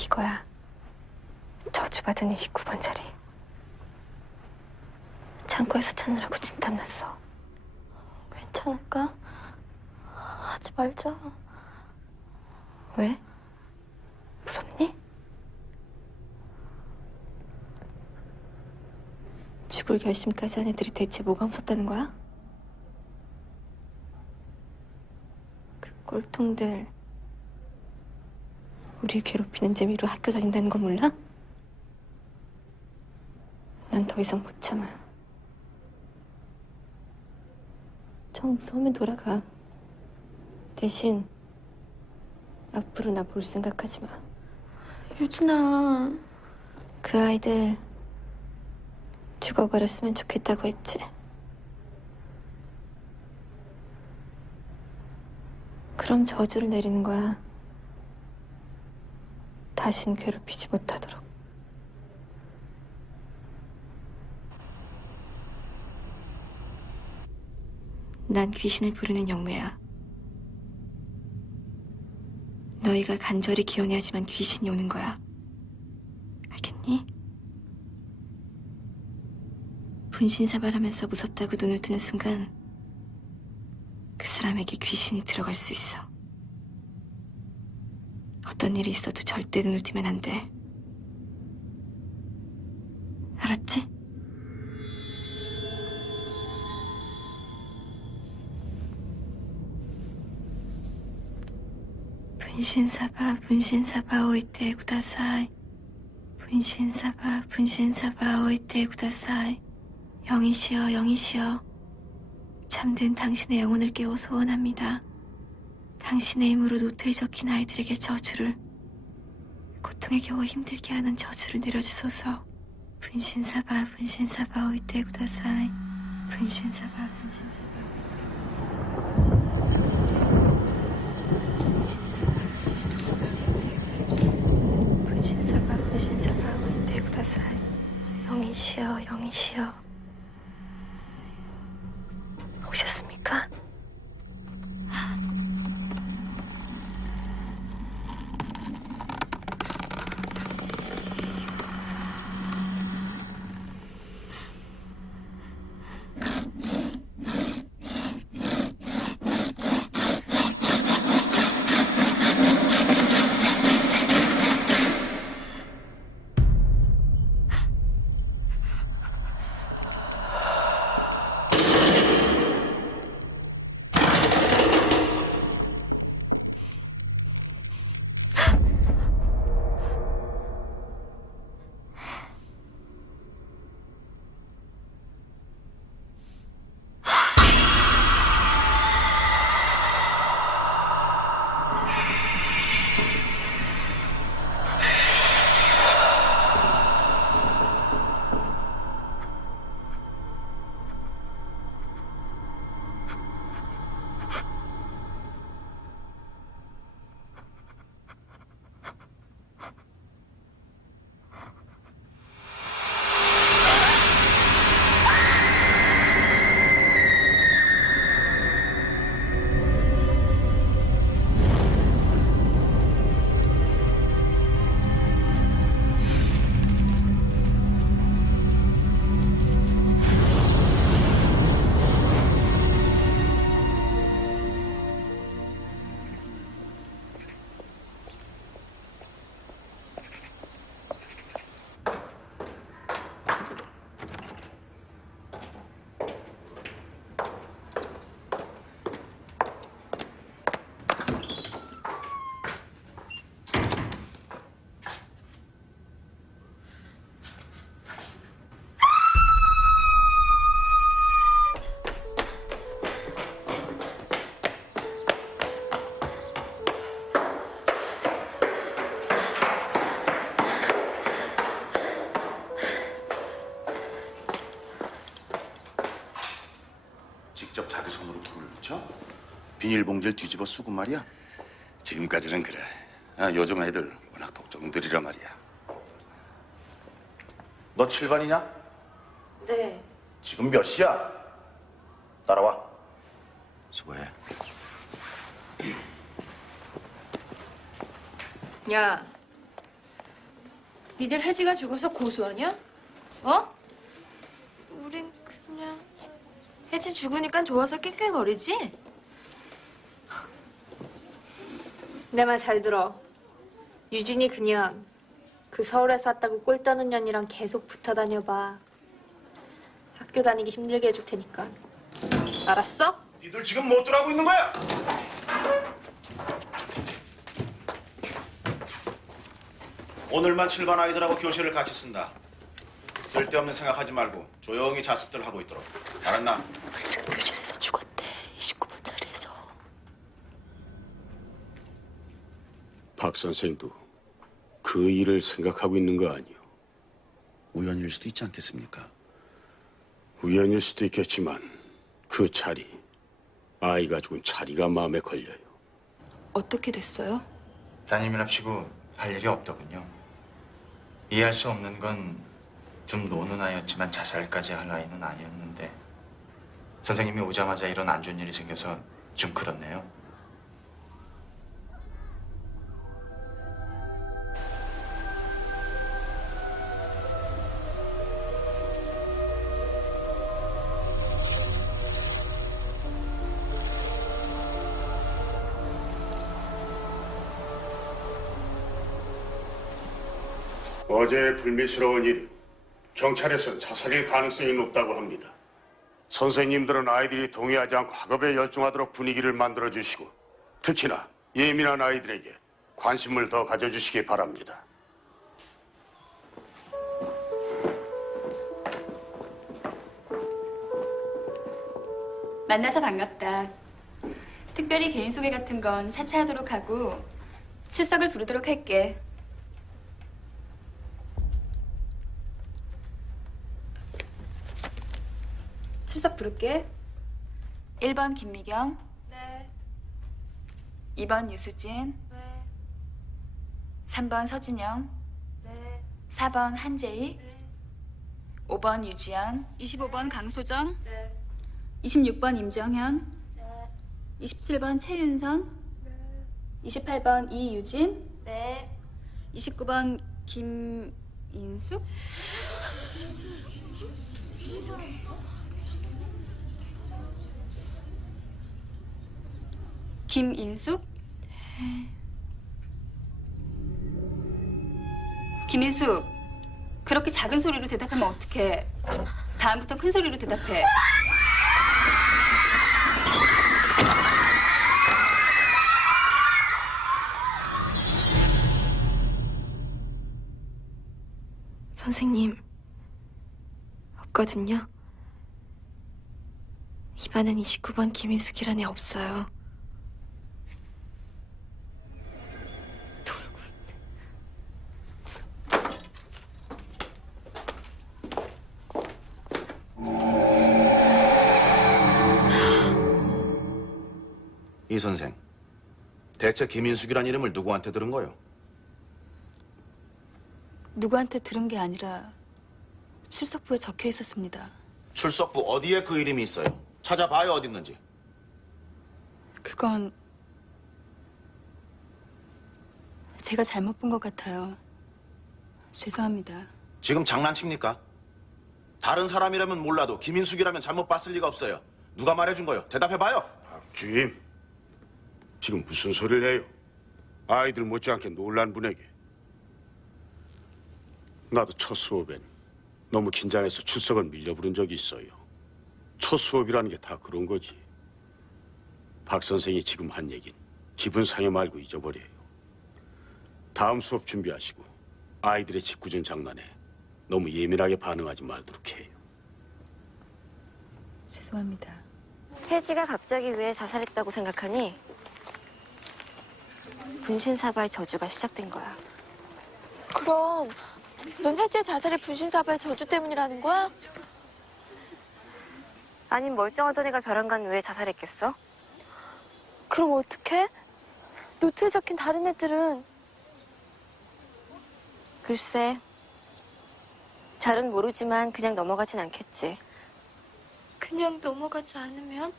이거야. 저주받은 29번 자리. 창고에서 찾느라고 진땀 났어. 괜찮을까? 하지 말자. 왜? 무섭니? 죽을 결심까지 한 애들이 대체 뭐가 무섭다는 거야? 그 꼴통들 우리 괴롭히는 재미로 학교 다닌다는 거 몰라? 난 더 이상 못 참아. 정 무서우면 돌아가. 대신 앞으로 나 볼 생각하지 마. 유진아. 그 아이들 죽어버렸으면 좋겠다고 했지. 그럼 저주를 내리는 거야. 다신 괴롭히지 못하도록. 난 귀신을 부르는 영매야. 너희가 간절히 기원해야지만 귀신이 오는 거야. 알겠니? 분신사발하면서 무섭다고 눈을 뜨는 순간 그 사람에게 귀신이 들어갈 수 있어. 어떤 일이 있어도 절대 눈을 뜨면 안 돼. 알았지? 분신사바 오이테 구다사이. 분신사바 오이테 구다사이. 영이시여 잠든 당신의 영혼을 깨워 소원합니다. 당신의 힘으로 노트에 적힌 아이들에게 저주를, 고통에 겨워 힘들게 하는 저주를 내려주소서. 분신사바 오이테 구다사이. 분신사바 오이테 구다사이. 분신사바 오이테 구다사이. 영이시여 오셨습니까? 직접 자기 손으로 불을 붙여? 비닐봉지를 뒤집어 쓰고 말이야? 지금까지는 그래. 요즘 애들 워낙 독종들이라 말이야. 너 7반이냐? 네. 지금 몇 시야? 따라와. 수고해. 야, 니들 혜지가 죽어서 고소하냐? 어? 우린 그냥 혜지 죽으니까 좋아서 낄낄거리지? 내 말 잘 들어. 유진이 그냥 그 서울에서 왔다고 꼴 떠는 년이랑 계속 붙어 다녀봐. 학교 다니기 힘들게 해줄 테니까. 알았어? 니들 지금 뭐 들하고 있는 거야? 오늘만 7반 아이들하고 교실을 같이 쓴다. 쓸데없는 생각하지 말고 조용히 자습들 하고 있도록. 알았나? 지금 교실에서 죽었대. 29번 자리에서. 박 선생도 그 일을 생각하고 있는 거 아니오? 우연일 수도 있지 않겠습니까? 우연일 수도 있겠지만 그 자리, 아이가 죽은 자리가 마음에 걸려요. 어떻게 됐어요? 따님이랍시고 할 일이 없더군요. 이해할 수 없는 건 좀 노는 아이였지만 자살까지 할 아이는 아니었는데 선생님이 오자마자 이런 안 좋은 일이 생겨서 좀 그렇네요. 어제의 불미스러운 일, 경찰에서는 자살일 가능성이 높다고 합니다. 선생님들은 아이들이 동의하지 않고 학업에 열중하도록 분위기를 만들어주시고 특히나 예민한 아이들에게 관심을 더 가져주시기 바랍니다. 만나서 반갑다. 특별히 개인 소개 같은 건 차차 하도록 하고 출석을 부르도록 할게. 출석 부를게. 1번 김미경. 네. 2번 유수진. 네. 3번 서진영. 네. 4번 한재희. 네. 5번 유지연. 25번 강소정. 네. 26번 임정현. 네. 27번 최윤선. 네. 28번 이유진. 네. 29번 김인숙. 김인숙? 김인숙, 그렇게 작은 소리로 대답하면 어떡해. 다음부터 큰 소리로 대답해. 선생님, 없거든요. 이반엔 29번 김인숙이란 애 없어요. 이 선생, 대체 김인숙이란 이름을 누구한테 들은 거요? 누구한테 들은 게 아니라 출석부에 적혀 있었습니다. 출석부 어디에 그 이름이 있어요? 찾아봐요, 어디 있는지. 그건 제가 잘못 본 것 같아요. 죄송합니다. 지금 장난칩니까? 다른 사람이라면 몰라도 김인숙이라면 잘못 봤을 리가 없어요. 누가 말해준 거요? 대답해봐요. 주임, 지금 무슨 소리를 해요? 아이들 못지않게 놀란 분에게. 나도 첫 수업엔 너무 긴장해서 출석을 밀려 부른 적이 있어요. 첫 수업이라는 게 다 그런 거지. 박 선생이 지금 한 얘긴 기분 상해 말고 잊어버려요. 다음 수업 준비하시고 아이들의 짓궂은 장난에 너무 예민하게 반응하지 말도록 해요. 죄송합니다. 혜지가 갑자기 왜 자살했다고 생각하니? 분신사바의 저주가 시작된 거야. 그럼 넌 혜지의 자살이 분신사바의 저주 때문이라는 거야? 아님 멀쩡하던 애가 벼랑간 왜 자살했겠어? 그럼 어떡해? 노트에 적힌 다른 애들은 글쎄, 잘은 모르지만 그냥 넘어가진 않겠지. 그냥 넘어가지 않으면?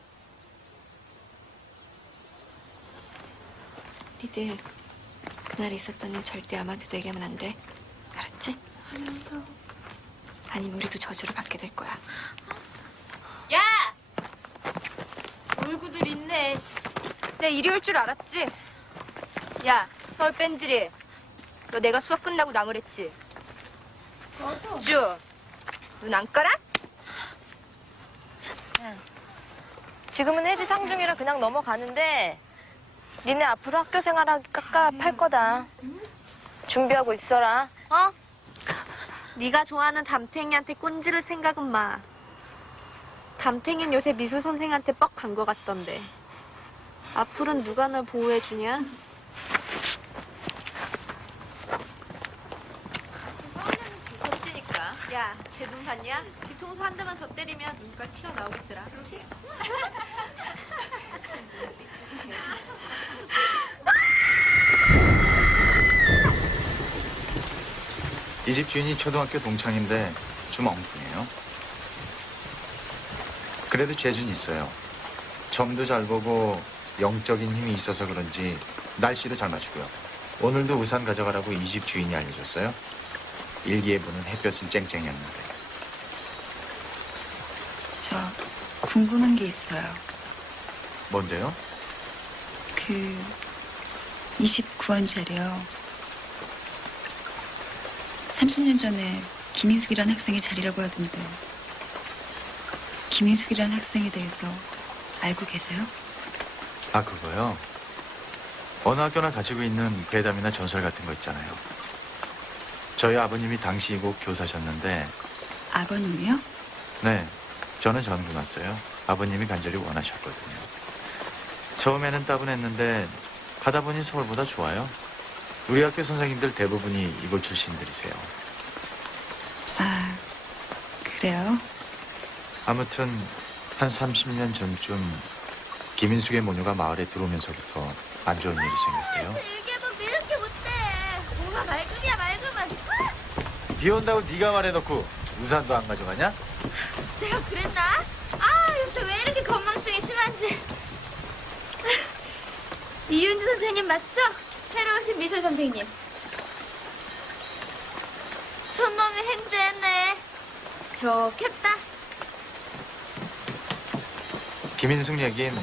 니들 그날 있었던 일 절대 아무한테도 얘기하면 안 돼. 알았지? 알았어. 아니면 우리도 저주를 받게 될 거야. 야! 놀고들 있네. 씨. 내가 이리 올 줄 알았지? 야, 서울 뺀질이. 너 내가 수업 끝나고 나무랬지? 맞아. 쭈, 눈 안 깔아? 지금은 혜지 상중이라 그냥 넘어가는데 니네 앞으로 학교 생활하기 깝깝할 거다. 준비하고 있어라. 어? 네가 좋아하는 담탱이한테 꼰지를 생각은 마. 담탱이는 요새 미술 선생한테 뻑 간 거 같던데. 앞으로는 누가 널 보호해주냐? 서울에는 재수없지니까. 야, 쟤 눈 봤냐? 뒤통수 한 대만 더 때리면 눈깔 튀어나오겠더라. 그렇지? 이 집 주인이 초등학교 동창인데 좀 엉뚱해요. 그래도 재주는 있어요. 점도 잘 보고 영적인 힘이 있어서 그런지 날씨도 잘 맞추고요. 오늘도 우산 가져가라고 이 집 주인이 알려줬어요. 일기예보는 햇볕은 쨍쨍했는데. 저 궁금한 게 있어요. 뭔데요? 그 29원 자료. 30년 전에 김인숙이란 학생이 자리라고 하던데 김인숙이란 학생에 대해서 알고 계세요? 아, 그거요? 어느 학교나 가지고 있는 괴담이나 전설 같은 거 있잖아요. 저희 아버님이 당시 이곳 교사셨는데. 아버님이요? 네, 저는 전군 왔어요. 아버님이 간절히 원하셨거든요. 처음에는 따분했는데 하다 보니 서울보다 좋아요. 우리 학교 선생님들 대부분이 이곳 출신들이세요. 아, 그래요? 아무튼 한 30년 전쯤 김인숙의 모녀가 마을에 들어오면서부터 안 좋은 일이 생겼대요. 일기예보 왜 이렇게 못해? 뭐가 맑음이야 맑음은. 비 온다고 네가 말해놓고 우산도 안 가져가냐? 내가 그랬나? 아, 요새 왜 이렇게 건망증이 심한지. 이윤주 선생님 맞죠? 새로 오신 미술 선생님. 촌놈이 행제했네. 좋겠다. 김인숙 얘긴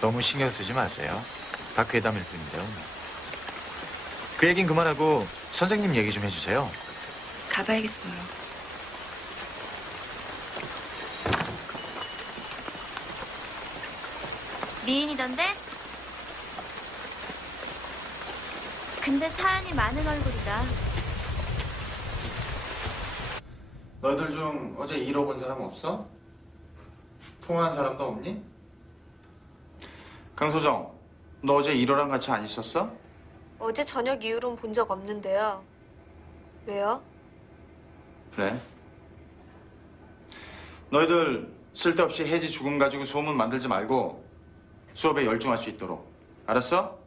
너무 신경 쓰지 마세요. 다 괴담일 뿐인데요. 그 얘긴 그만하고 선생님 얘기 좀 해주세요. 가봐야겠어요. 미인이던데? 근데 사연이 많은 얼굴이다. 너희들 중 어제 잃어본 사람 없어? 통화한 사람도 없니? 강소정, 너 어제 1호랑 같이 안 있었어? 어제 저녁 이후로는 본 적 없는데요. 왜요? 그래. 너희들 쓸데없이 혜지 죽음 가지고 소문 만들지 말고 수업에 열중할 수 있도록. 알았어?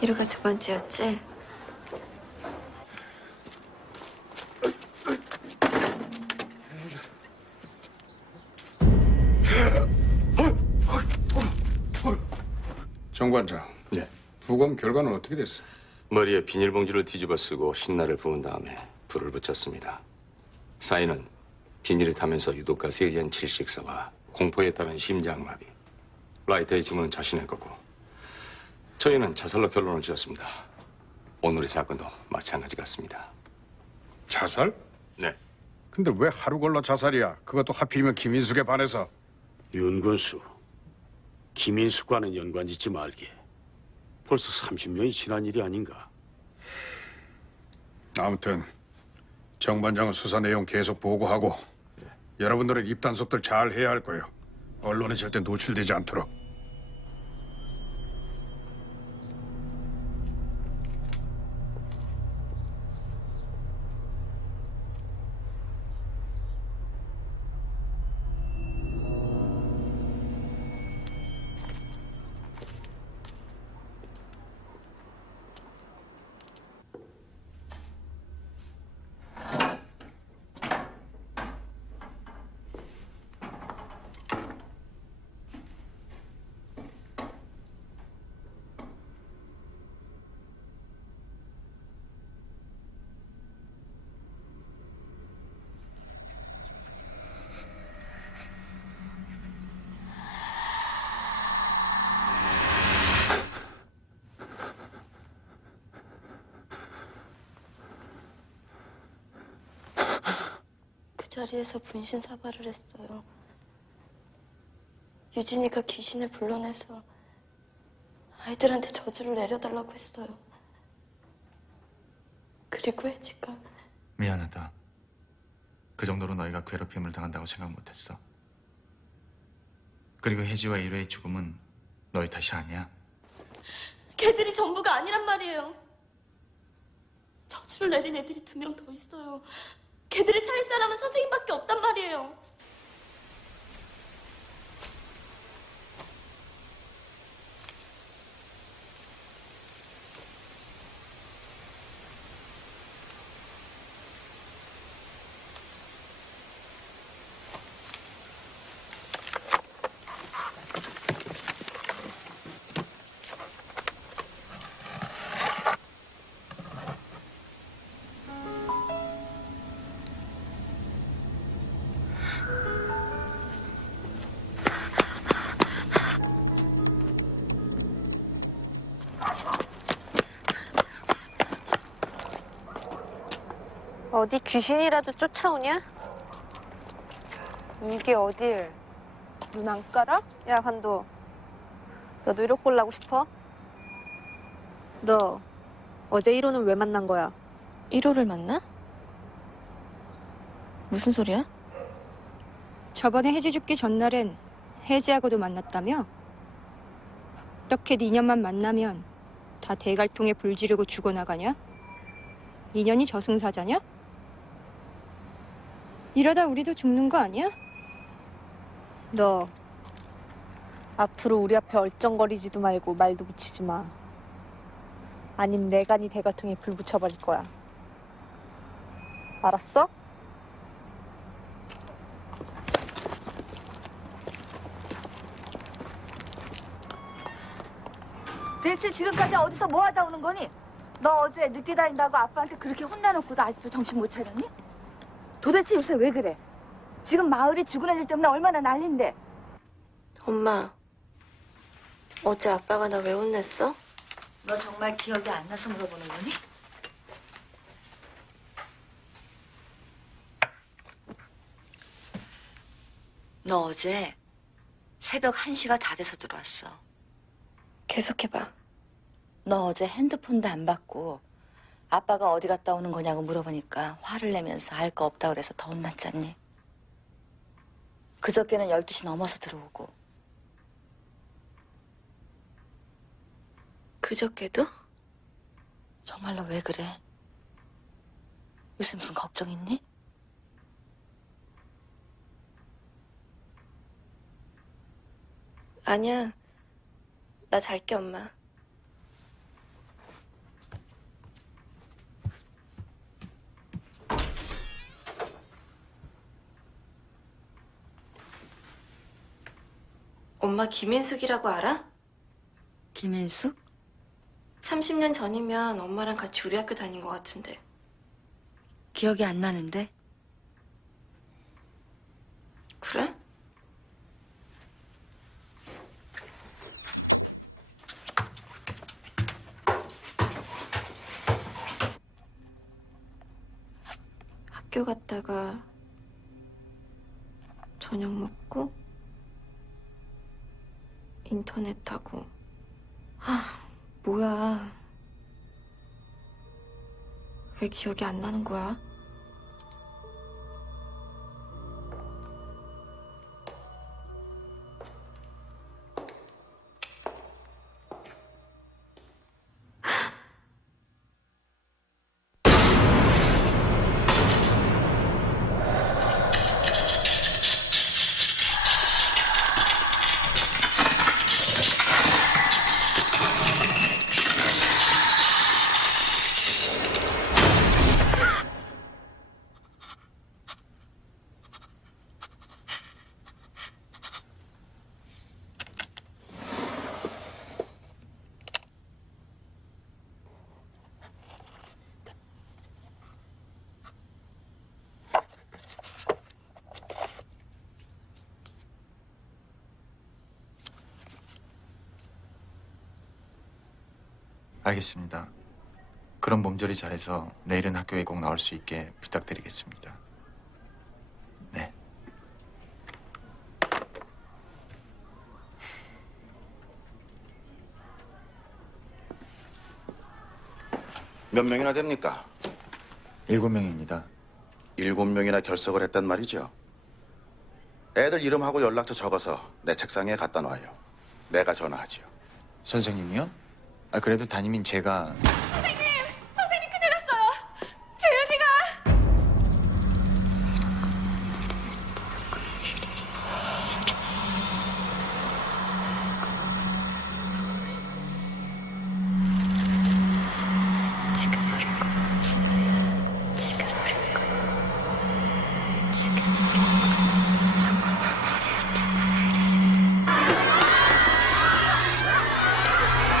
이루가 두 번째였지? 정관장. 네. 부검 결과는 어떻게 됐어? 머리에 비닐봉지를 뒤집어 쓰고 신나를 부은 다음에 불을 붙였습니다. 사인은 비닐이 타면서 유독가스에 의한 질식사와 공포에 따른 심장마비. 라이터의 지문은 자신의 거고 저희는 자살로 결론을 지었습니다. 오늘의 사건도 마찬가지 같습니다. 자살? 네. 근데 왜 하루 걸러 자살이야? 그것도 하필이면 김인숙에 반해서. 윤건수, 김인숙과는 연관짓지 말게. 벌써 30년이 지난 일이 아닌가. 아무튼 정반장은 수사 내용 계속 보고하고 여러분들은 입단속들 잘 해야 할 거예요. 언론에 절대 노출되지 않도록. 자리에서 분신 사발을 했어요. 유진이가 귀신을 불러내서 아이들한테 저주를 내려달라고 했어요. 그리고 혜지가 미안하다. 그 정도로 너희가 괴롭힘을 당한다고 생각 못했어. 그리고 혜지와 이루의 죽음은 너희 탓이 아니야. 걔들이 전부가 아니란 말이에요. 저주를 내린 애들이 2명 더 있어요. 걔들을 살릴 사람은 선생님밖에 없단 말이에요. 어디 귀신이라도 쫓아오냐? 이게 어딜? 눈 안 깔아? 야, 관도. 너도 1호 꼴라고 싶어? 너 어제 1호는 왜 만난 거야? 1호를 만나? 무슨 소리야? 저번에 혜지 죽기 전날엔 혜지하고도 만났다며? 어떻게 니년만 만나면 다 대갈통에 불 지르고 죽어나가냐? 니년이 저승사자냐? 이러다 우리도 죽는 거 아니야? 너 앞으로 우리 앞에 얼쩡거리지도 말고 말도 붙이지 마. 아님 내가 네 대가통에 불 붙여버릴 거야. 알았어? 대체 지금까지 어디서 뭐 하다 오는 거니? 너 어제 늦게 다닌다고 아빠한테 그렇게 혼나놓고도 아직도 정신 못 차렸니? 도대체 요새 왜 그래? 지금 마을이 죽은 애들 때문에 얼마나 난린데. 엄마, 어제 아빠가 나 왜 혼냈어? 너 정말 기억이 안 나서 물어보는 거니? 너 어제 새벽 1시가 다 돼서 들어왔어. 계속해봐. 너 어제 핸드폰도 안 받고 아빠가 어디 갔다 오는 거냐고 물어보니까 화를 내면서 알 거 없다 그래서 더 혼났잖니. 그저께는 12시 넘어서 들어오고. 그저께도? 정말로 왜 그래? 요새 무슨 걱정 있니? 아니야. 나 잘게, 엄마. 엄마 김인숙이라고 알아? 김인숙? 30년 전이면 엄마랑 같이 우리 학교 다닌 것 같은데. 기억이 안 나는데? 그래? 학교 갔다가 저녁 먹고 인터넷 하고. 뭐야. 왜 기억이 안 나는 거야? 알겠습니다. 그럼 몸조리 잘해서 내일은 학교에 꼭 나올 수 있게 부탁드리겠습니다. 몇 명이나 됩니까? 7명입니다. 7명이나 결석을 했단 말이죠. 애들 이름하고 연락처 적어서 내 책상에 갖다 놔요. 내가 전화하지요. 선생님이요? 아, 그래도 담임인 제가... 선생님 큰일 났어요. 재은이가.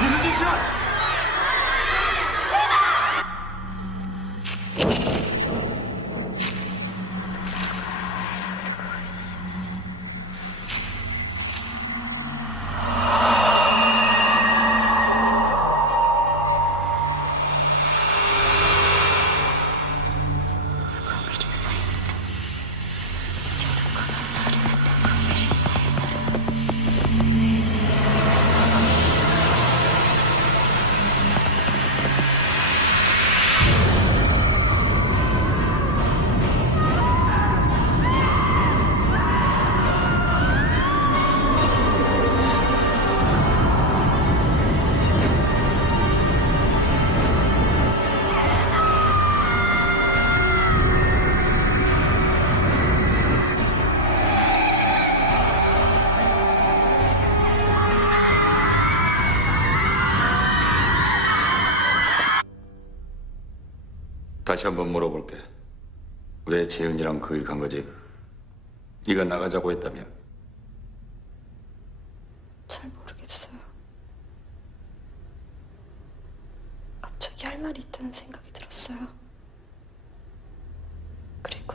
무슨 짓이야? 다시 한번 물어볼게. 왜 재은이랑 그 일 간 거지? 네가 나가자고 했다며? 잘 모르겠어요. 갑자기 할 말이 있다는 생각이 들었어요. 그리고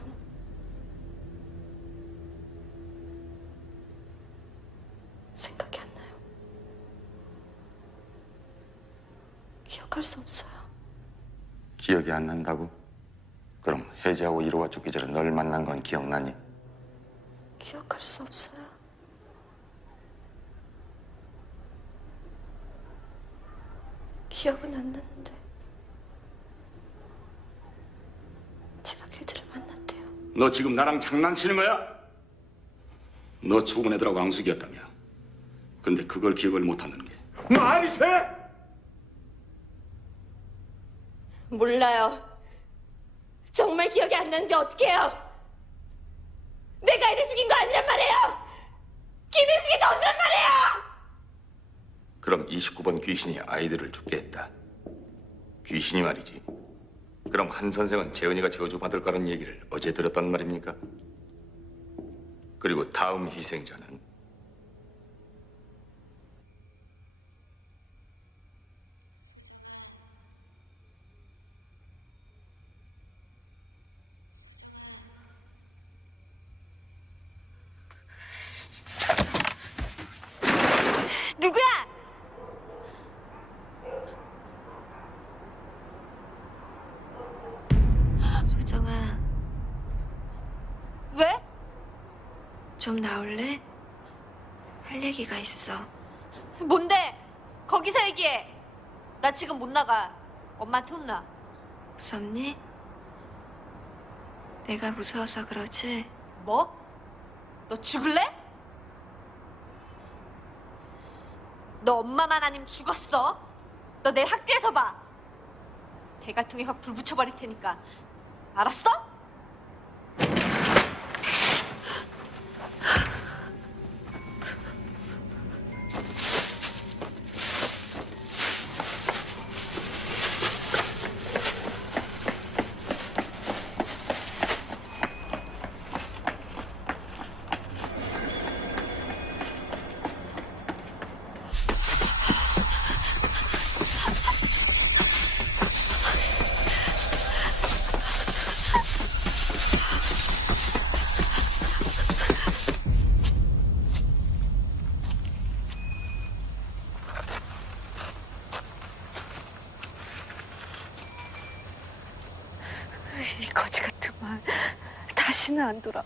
생각이 안 나요. 기억할 수 없어요. 기억이 안 난다고? 그럼 혜지하고 이루와 죽기 전에 널 만난 건 기억나니? 기억할 수 없어요. 기억은 안 나는데 제가 걔들을 만났대요. 너 지금 나랑 장난치는 거야? 너 죽은 애들하고 앙숙이었다며. 근데 그걸 기억을 못한다는 게 말이 돼? 몰라요. 정말 기억이 안 나는데 어떡해요? 내가 애들 죽인 거 아니란 말이에요. 김인숙이 정수란 말이에요. 그럼 29번 귀신이 아이들을 죽게 했다. 귀신이 말이지. 그럼 한 선생은 재은이가 저주받을 거라는 얘기를 어제 들었단 말입니까? 그리고 다음 희생자는? 누구야? 소정아, 왜? 좀 나올래? 할 얘기가 있어. 뭔데? 거기서 얘기해. 나 지금 못 나가. 엄마한테 혼나. 무섭니? 내가 무서워서 그러지? 뭐? 너 죽을래? 너 엄마만 아니면 죽었어. 너 내일 학교에서 봐. 대갈통에 확 불 붙여버릴 테니까. 알았어? 이 거지 같은 말 다시는 안 돌아와.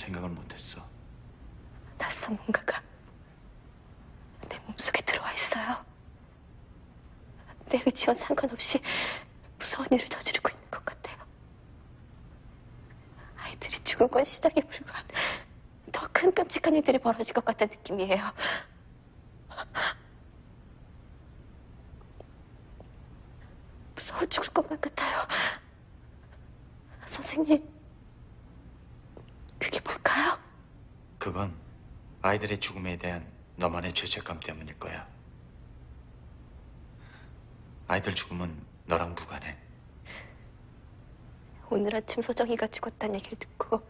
생각을 못했어. 낯선 뭔가가 내 몸속에 들어와 있어요. 내 의지와 상관없이 무서운 일을 저지르고 있는 것 같아요. 아이들이 죽은 건 시작에 불과한 더 큰 끔찍한 일들이 벌어질 것 같다는 느낌이에요. 무서워 죽을 것만 같아요. 선생님, 그게 뭘까요? 그건 아이들의 죽음에 대한 너만의 죄책감 때문일 거야. 아이들 죽음은 너랑 무관해. 오늘 아침 소정이가 죽었다는 얘기를 듣고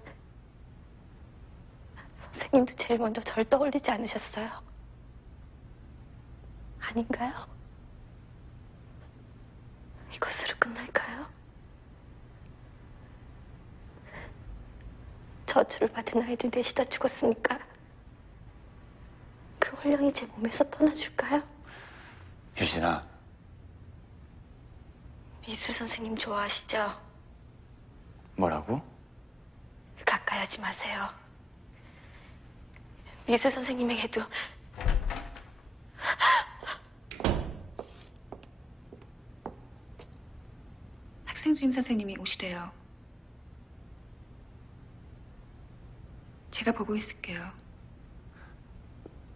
선생님도 제일 먼저 절 떠올리지 않으셨어요? 아닌가요? 이것으로 끝날까요? 저주를 받은 아이들 넷이 다 죽었으니까 그 혼령이 제 몸에서 떠나줄까요? 유진아. 미술 선생님 좋아하시죠? 뭐라고? 가까이 하지 마세요. 미술 선생님에게도 학생주임 선생님이 오시래요. 제가 보고 있을게요.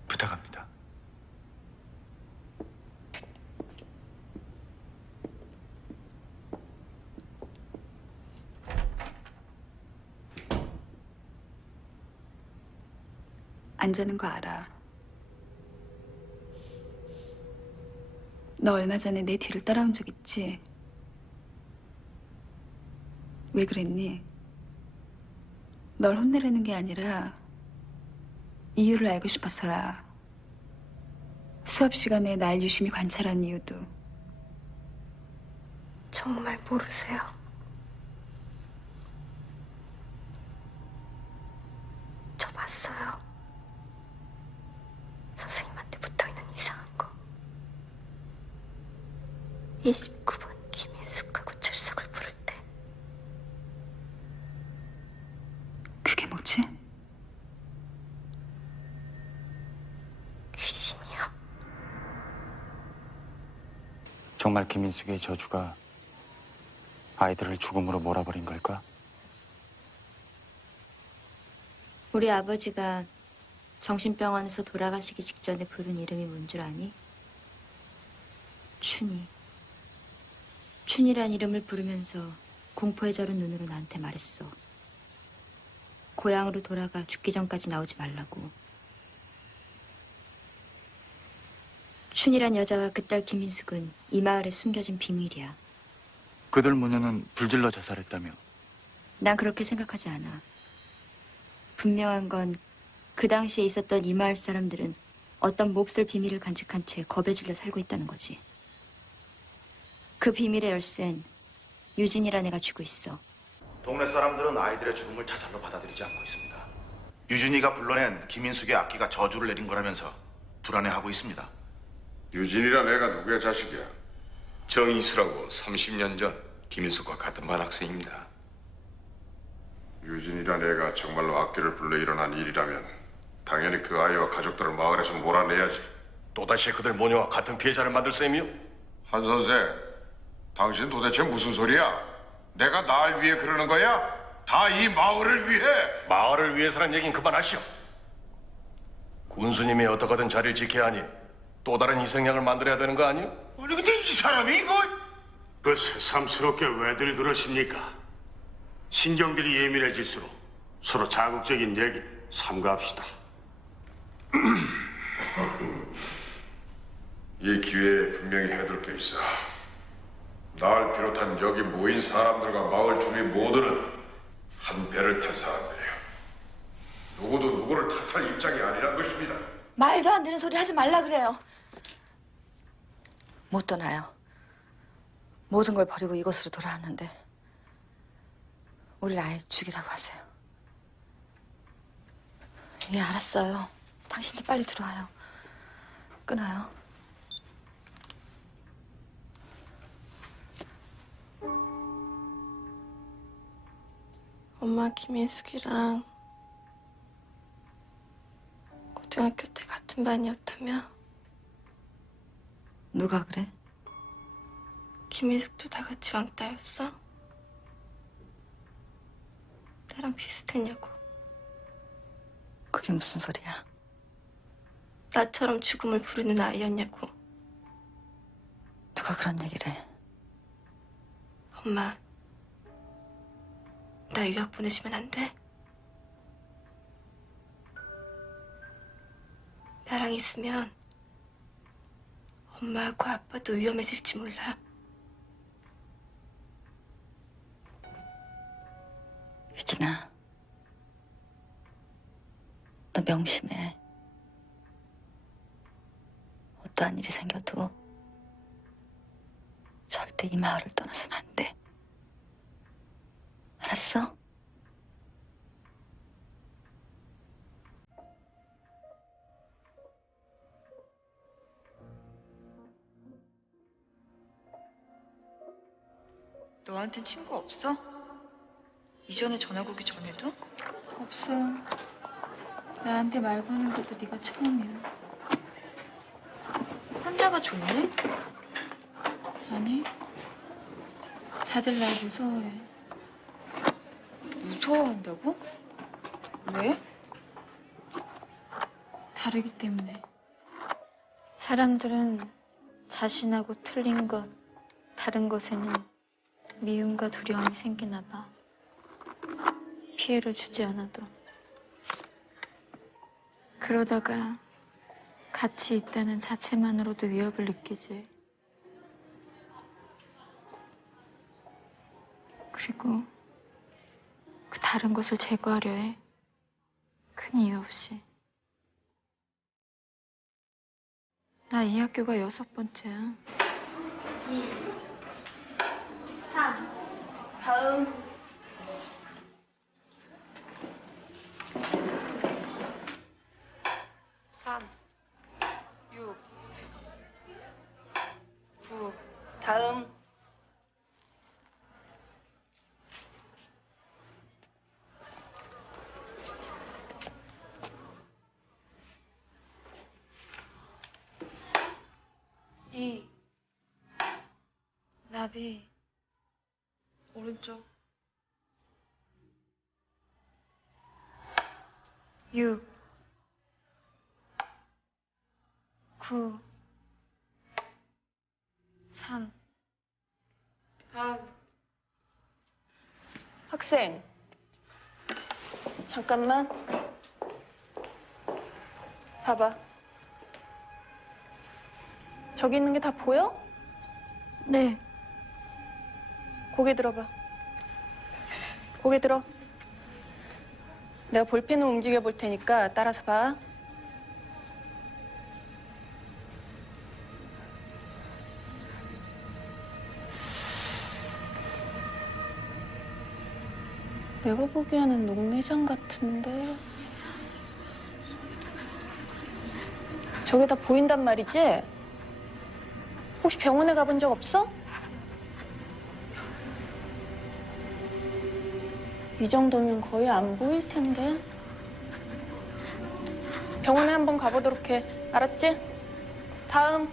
부탁합니다. 안 자는 거 알아. 너 얼마 전에 내 뒤를 따라온 적 있지? 왜 그랬니? 널 혼내려는 게 아니라 이유를 알고 싶어서야. 수업 시간에 날 유심히 관찰한 이유도. 정말 모르세요. 저 봤어요. 선생님한테 붙어있는 이상한 거. 29번 김인숙하고 출석을 부를 때. 그게 뭐지? 귀신이요. 정말 김인숙의 저주가 아이들을 죽음으로 몰아버린 걸까? 우리 아버지가 정신병원에서 돌아가시기 직전에 부른 이름이 뭔 줄 아니? 춘이. 춘이란 이름을 부르면서 공포에 절은 눈으로 나한테 말했어. 고향으로 돌아가 죽기 전까지 나오지 말라고. 춘이란 여자와 그 딸 김인숙은 이 마을에 숨겨진 비밀이야. 그들 모녀는 불질러 자살했다며? 난 그렇게 생각하지 않아. 분명한 건 그 당시에 있었던 이 마을 사람들은 어떤 몹쓸 비밀을 간직한 채 겁에 질려 살고 있다는 거지. 그 비밀의 열쇠는 유진이란 애가 쥐고 있어. 동네 사람들은 아이들의 죽음을 자살로 받아들이지 않고 있습니다. 유진이가 불러낸 김인숙의 악기가 저주를 내린 거라면서 불안해하고 있습니다. 유진이란 애가 누구의 자식이야? 정이수라고 30년 전 김인숙과 같은 반 학생입니다. 유진이란 애가 정말로 악기를 불러 일어난 일이라면 당연히 그 아이와 가족들을 마을에서 몰아내야지. 또다시 그들 모녀와 같은 피해자를 만들 셈이요? 한 선생, 당신 도대체 무슨 소리야? 내가 날 위해 그러는 거야? 다 이 마을을 위해! 마을을 위해서란 얘긴 그만하시오. 군수님이 어떻게든 자리를 지켜야 하니 또 다른 희생양을 만들어야 되는 거 아니오? 아니 근데 이 사람이 이거... 그 새삼스럽게 왜들 그러십니까? 신경들이 예민해질수록 서로 자극적인 얘기 삼가합시다. 이 기회에 분명히 해둘 게 있어. 날 비롯한 여기 모인 사람들과 마을 주민 모두는 한 배를 탈 사람들이에요. 누구도 누구를 탓할 입장이 아니란 것입니다. 말도 안 되는 소리 하지 말라 그래요. 못 떠나요. 모든 걸 버리고 이곳으로 돌아왔는데 우리를 아예 죽이라고 하세요. 예, 알았어요. 당신도 빨리 들어와요. 끊어요. 엄마 김인숙이랑 고등학교 때 같은 반이었다며? 누가 그래? 김희숙도 다 같이 왕따였어? 나랑 비슷했냐고. 그게 무슨 소리야? 나처럼 죽음을 부르는 아이였냐고. 누가 그런 얘기를 해? 엄마, 나 유학 보내주면 안 돼? 나랑 있으면 엄마하고 아빠도 위험해질지 몰라. 유진아, 너 명심해. 어떠한 일이 생겨도 절대 이 마을을 떠나서는 안 돼. 알았어? 너한텐 친구 없어? 이전에 전학 오기 전에도? 없어. 나한테 말 거는 것도 네가 처음이야. 혼자가 좋니? 아니, 다들 날 무서워해. 무서워한다고? 왜? 다르기 때문에. 사람들은 자신하고 틀린 것, 다른 것에는 미움과 두려움이 생기나 봐. 피해를 주지 않아도. 그러다가 같이 있다는 자체만으로도 위협을 느끼지. 그리고 그 다른 것을 제거하려 해. 큰 이유 없이. 나 이 학교가 6번째야. 2, 3, 다음. 다음. 이 나비 오른쪽 6 9 3 다음 학생, 잠깐만. 봐봐. 저기 있는 게 다 보여? 네. 고개 들어봐. 고개 들어. 내가 볼펜을 움직여 볼 테니까 따라서 봐. 내가 보기에는 녹내장 같은데. 저게 다 보인단 말이지? 혹시 병원에 가본 적 없어? 이 정도면 거의 안 보일 텐데. 병원에 한번 가보도록 해. 알았지? 다음.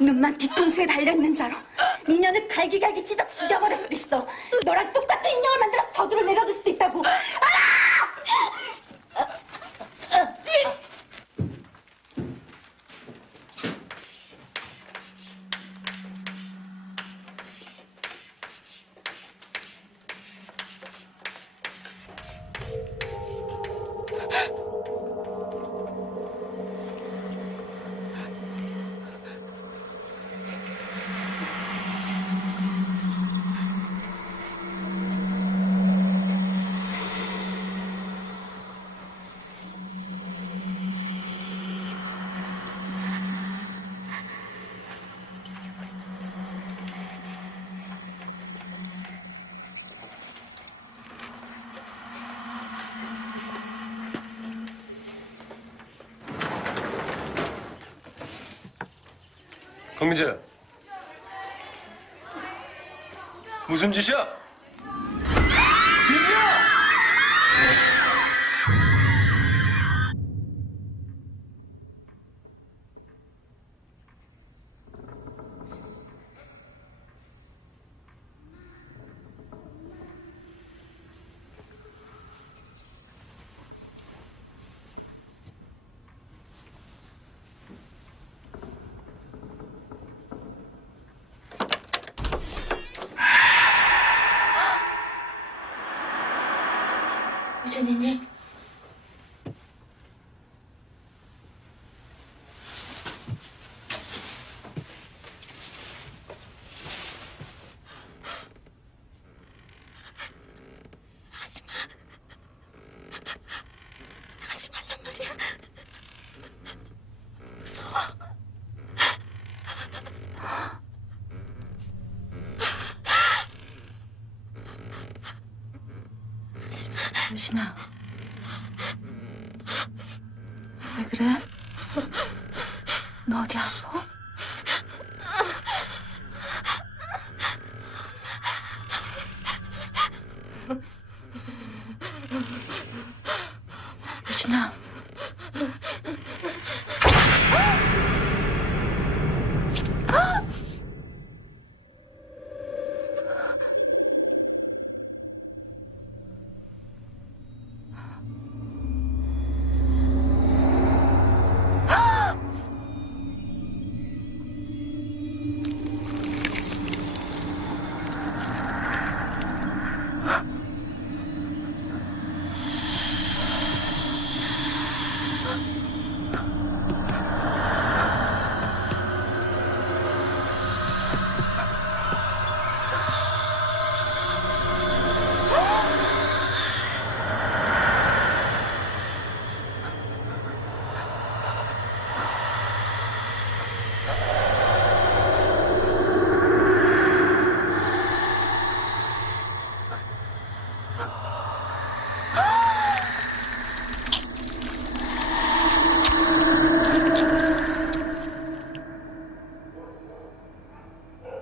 눈만 뒤통수에 달려있는 자로 인연을 갈기갈기 찢어 죽여버릴 수도 있어. 너랑 똑같은 인형을 만들어서 저주를 내려줄 수도 있다고. 알아! 강민재, 무슨 짓이야? 민지야! 유진이니? 하지마. 하지 말란 말이야. 무서워. 유진아, 왜 그래? 너 어디 아파? 유진아.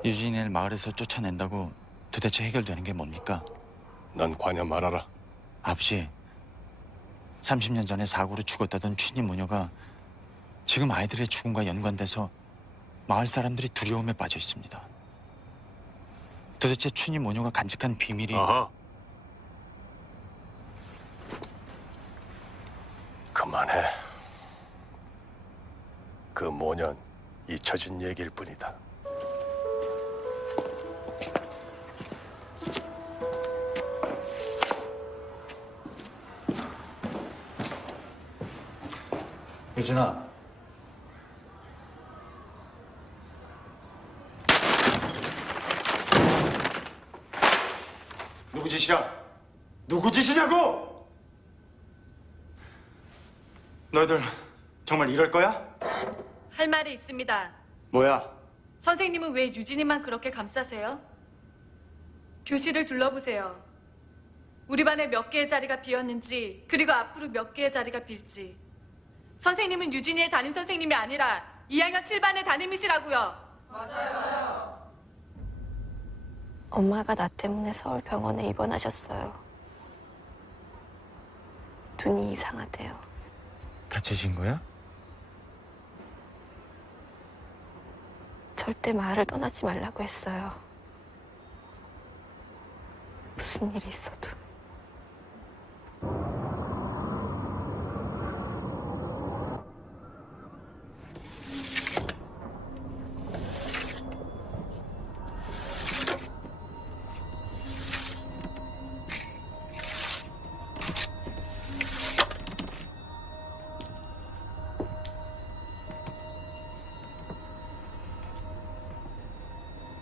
유진이를 마을에서 쫓아낸다고 도대체 해결되는 게 뭡니까? 난 관여 말아라. 아버지, 30년 전에 사고로 죽었다던 춘희 모녀가 지금 아이들의 죽음과 연관돼서 마을 사람들이 두려움에 빠져 있습니다. 도대체 춘희 모녀가 간직한 비밀이... 아하. 그만해. 그 모년 잊혀진 얘기일 뿐이다. 유진아. 누구 짓이야? 누구 짓이냐고! 너희들 정말 이럴 거야? 할 말이 있습니다. 뭐야? 선생님은 왜 유진이만 그렇게 감싸세요? 교실을 둘러보세요. 우리 반에 몇 개의 자리가 비었는지, 그리고 앞으로 몇 개의 자리가 빌지. 선생님은 유진이의 담임 선생님이 아니라 2학년 7반의 담임이시라고요. 맞아요. 엄마가 나 때문에 서울병원에 입원하셨어요. 눈이 이상하대요. 다치신 거야? 절대 마을을 떠나지 말라고 했어요. 무슨 일이 있어도.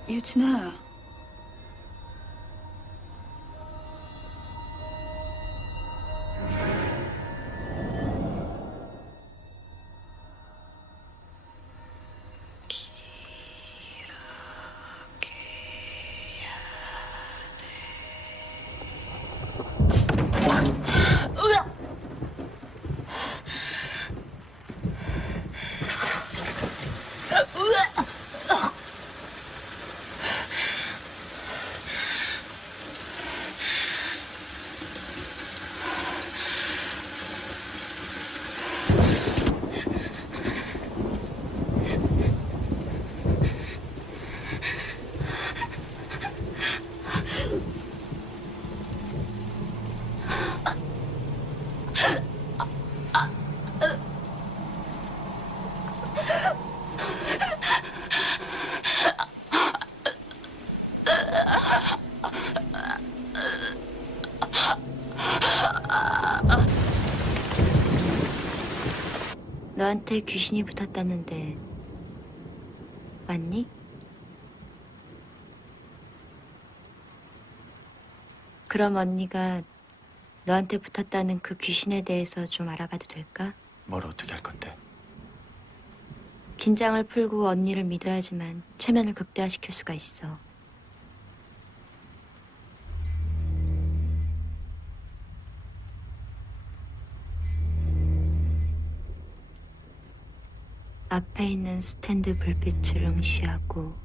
유진아. 너한테 귀신이 붙었다는데 맞니? 그럼 언니가 너한테 붙었다는 그 귀신에 대해서 좀 알아봐도 될까? 뭘 어떻게 할 건데? 긴장을 풀고 언니를 믿어야지만 최면을 극대화시킬 수가 있어. 앞에 있는 스탠드 불빛을 응시하고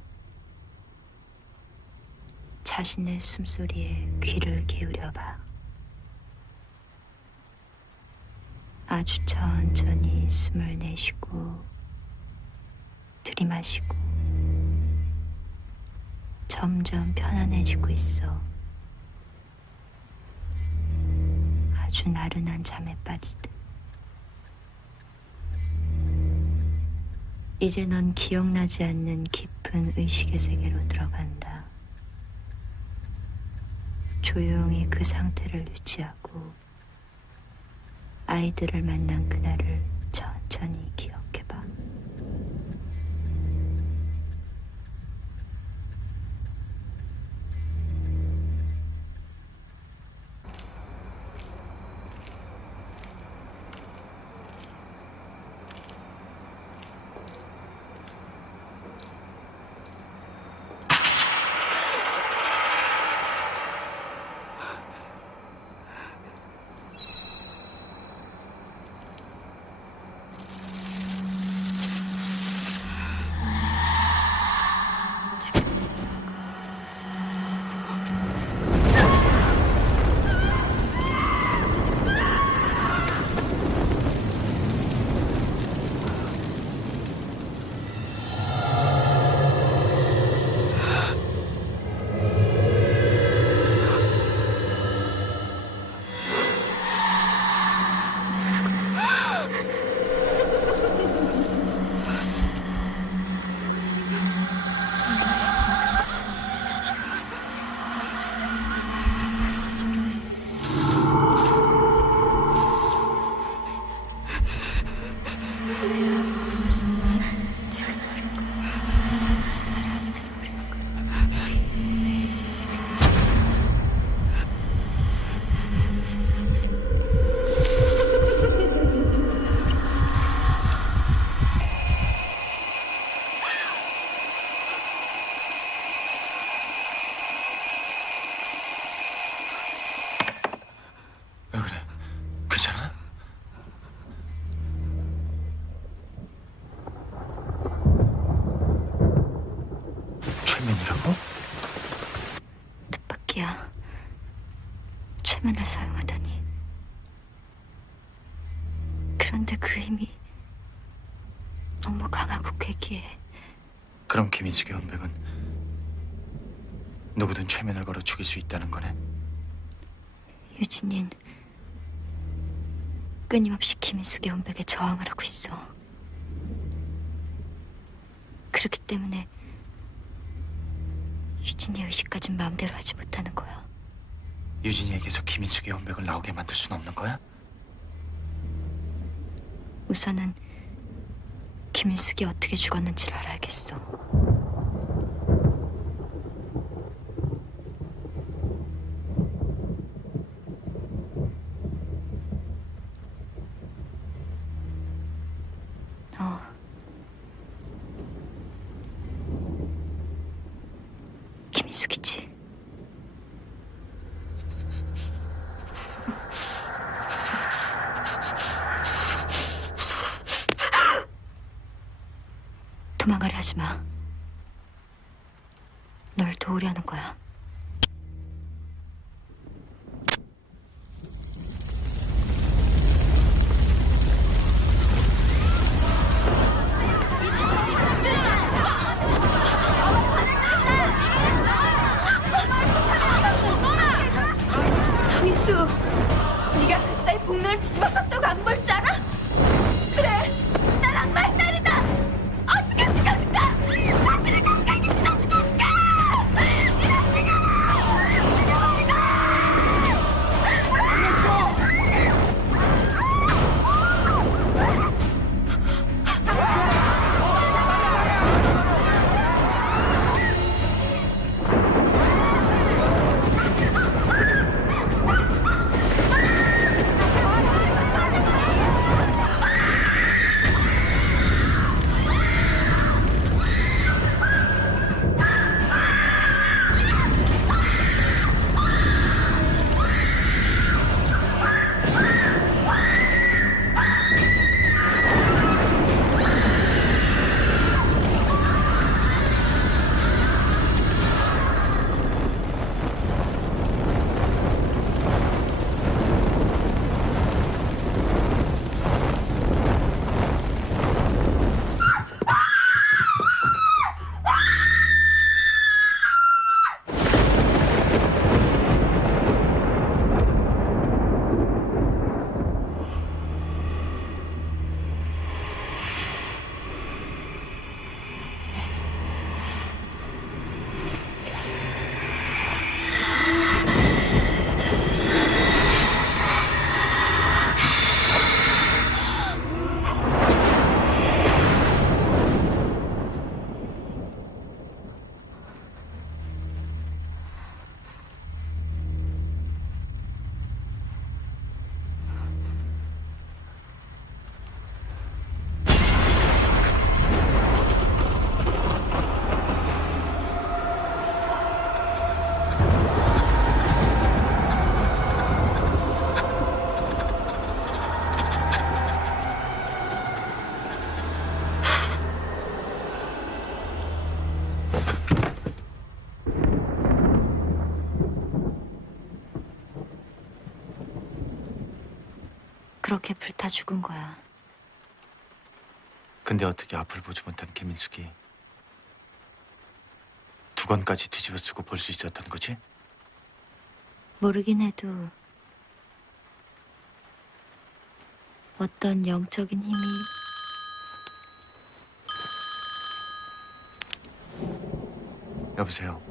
자신의 숨소리에 귀를 기울여봐. 아주 천천히 숨을 내쉬고 들이마시고 점점 편안해지고 있어. 아주 나른한 잠에 빠지듯. 이제 넌 기억나지 않는 깊은 의식의 세계로 들어간다. 조용히 그 상태를 유지하고 아이들을 만난 그날을 천천히 기억해봐. 최면이라고? 뜻밖이야. 최면을 사용하다니. 그런데 그 힘이 너무 강하고 괴기해. 그럼 김인숙의 원백은 누구든 최면을 걸어 죽일 수 있다는 거네. 유진인 끊임없이 김인숙의 원백에 저항을 하고 있어. 그렇기 때문에 유진이의 의식까진 마음대로 하지 못하는 거야. 유진이에게서 김인숙의 원백을 나오게 만들 수는 없는 거야? 우선은 김인숙이 어떻게 죽었는지를 알아야겠어. 너 김인숙이지? 도망가려 하지 마. 널 도우려는 거야. 정인수, 네가 그따위 복면을 뒤집어 썼다고 안 볼 줄 알아? 그래, 난 악마의 딸이다. 그렇게 불타 죽은 거야. 근데 어떻게 앞을 보지 못한 김인숙이 두 건까지 뒤집어 쓰고 볼 수 있었던 거지? 모르긴 해도 어떤 영적인 힘이 여보세요.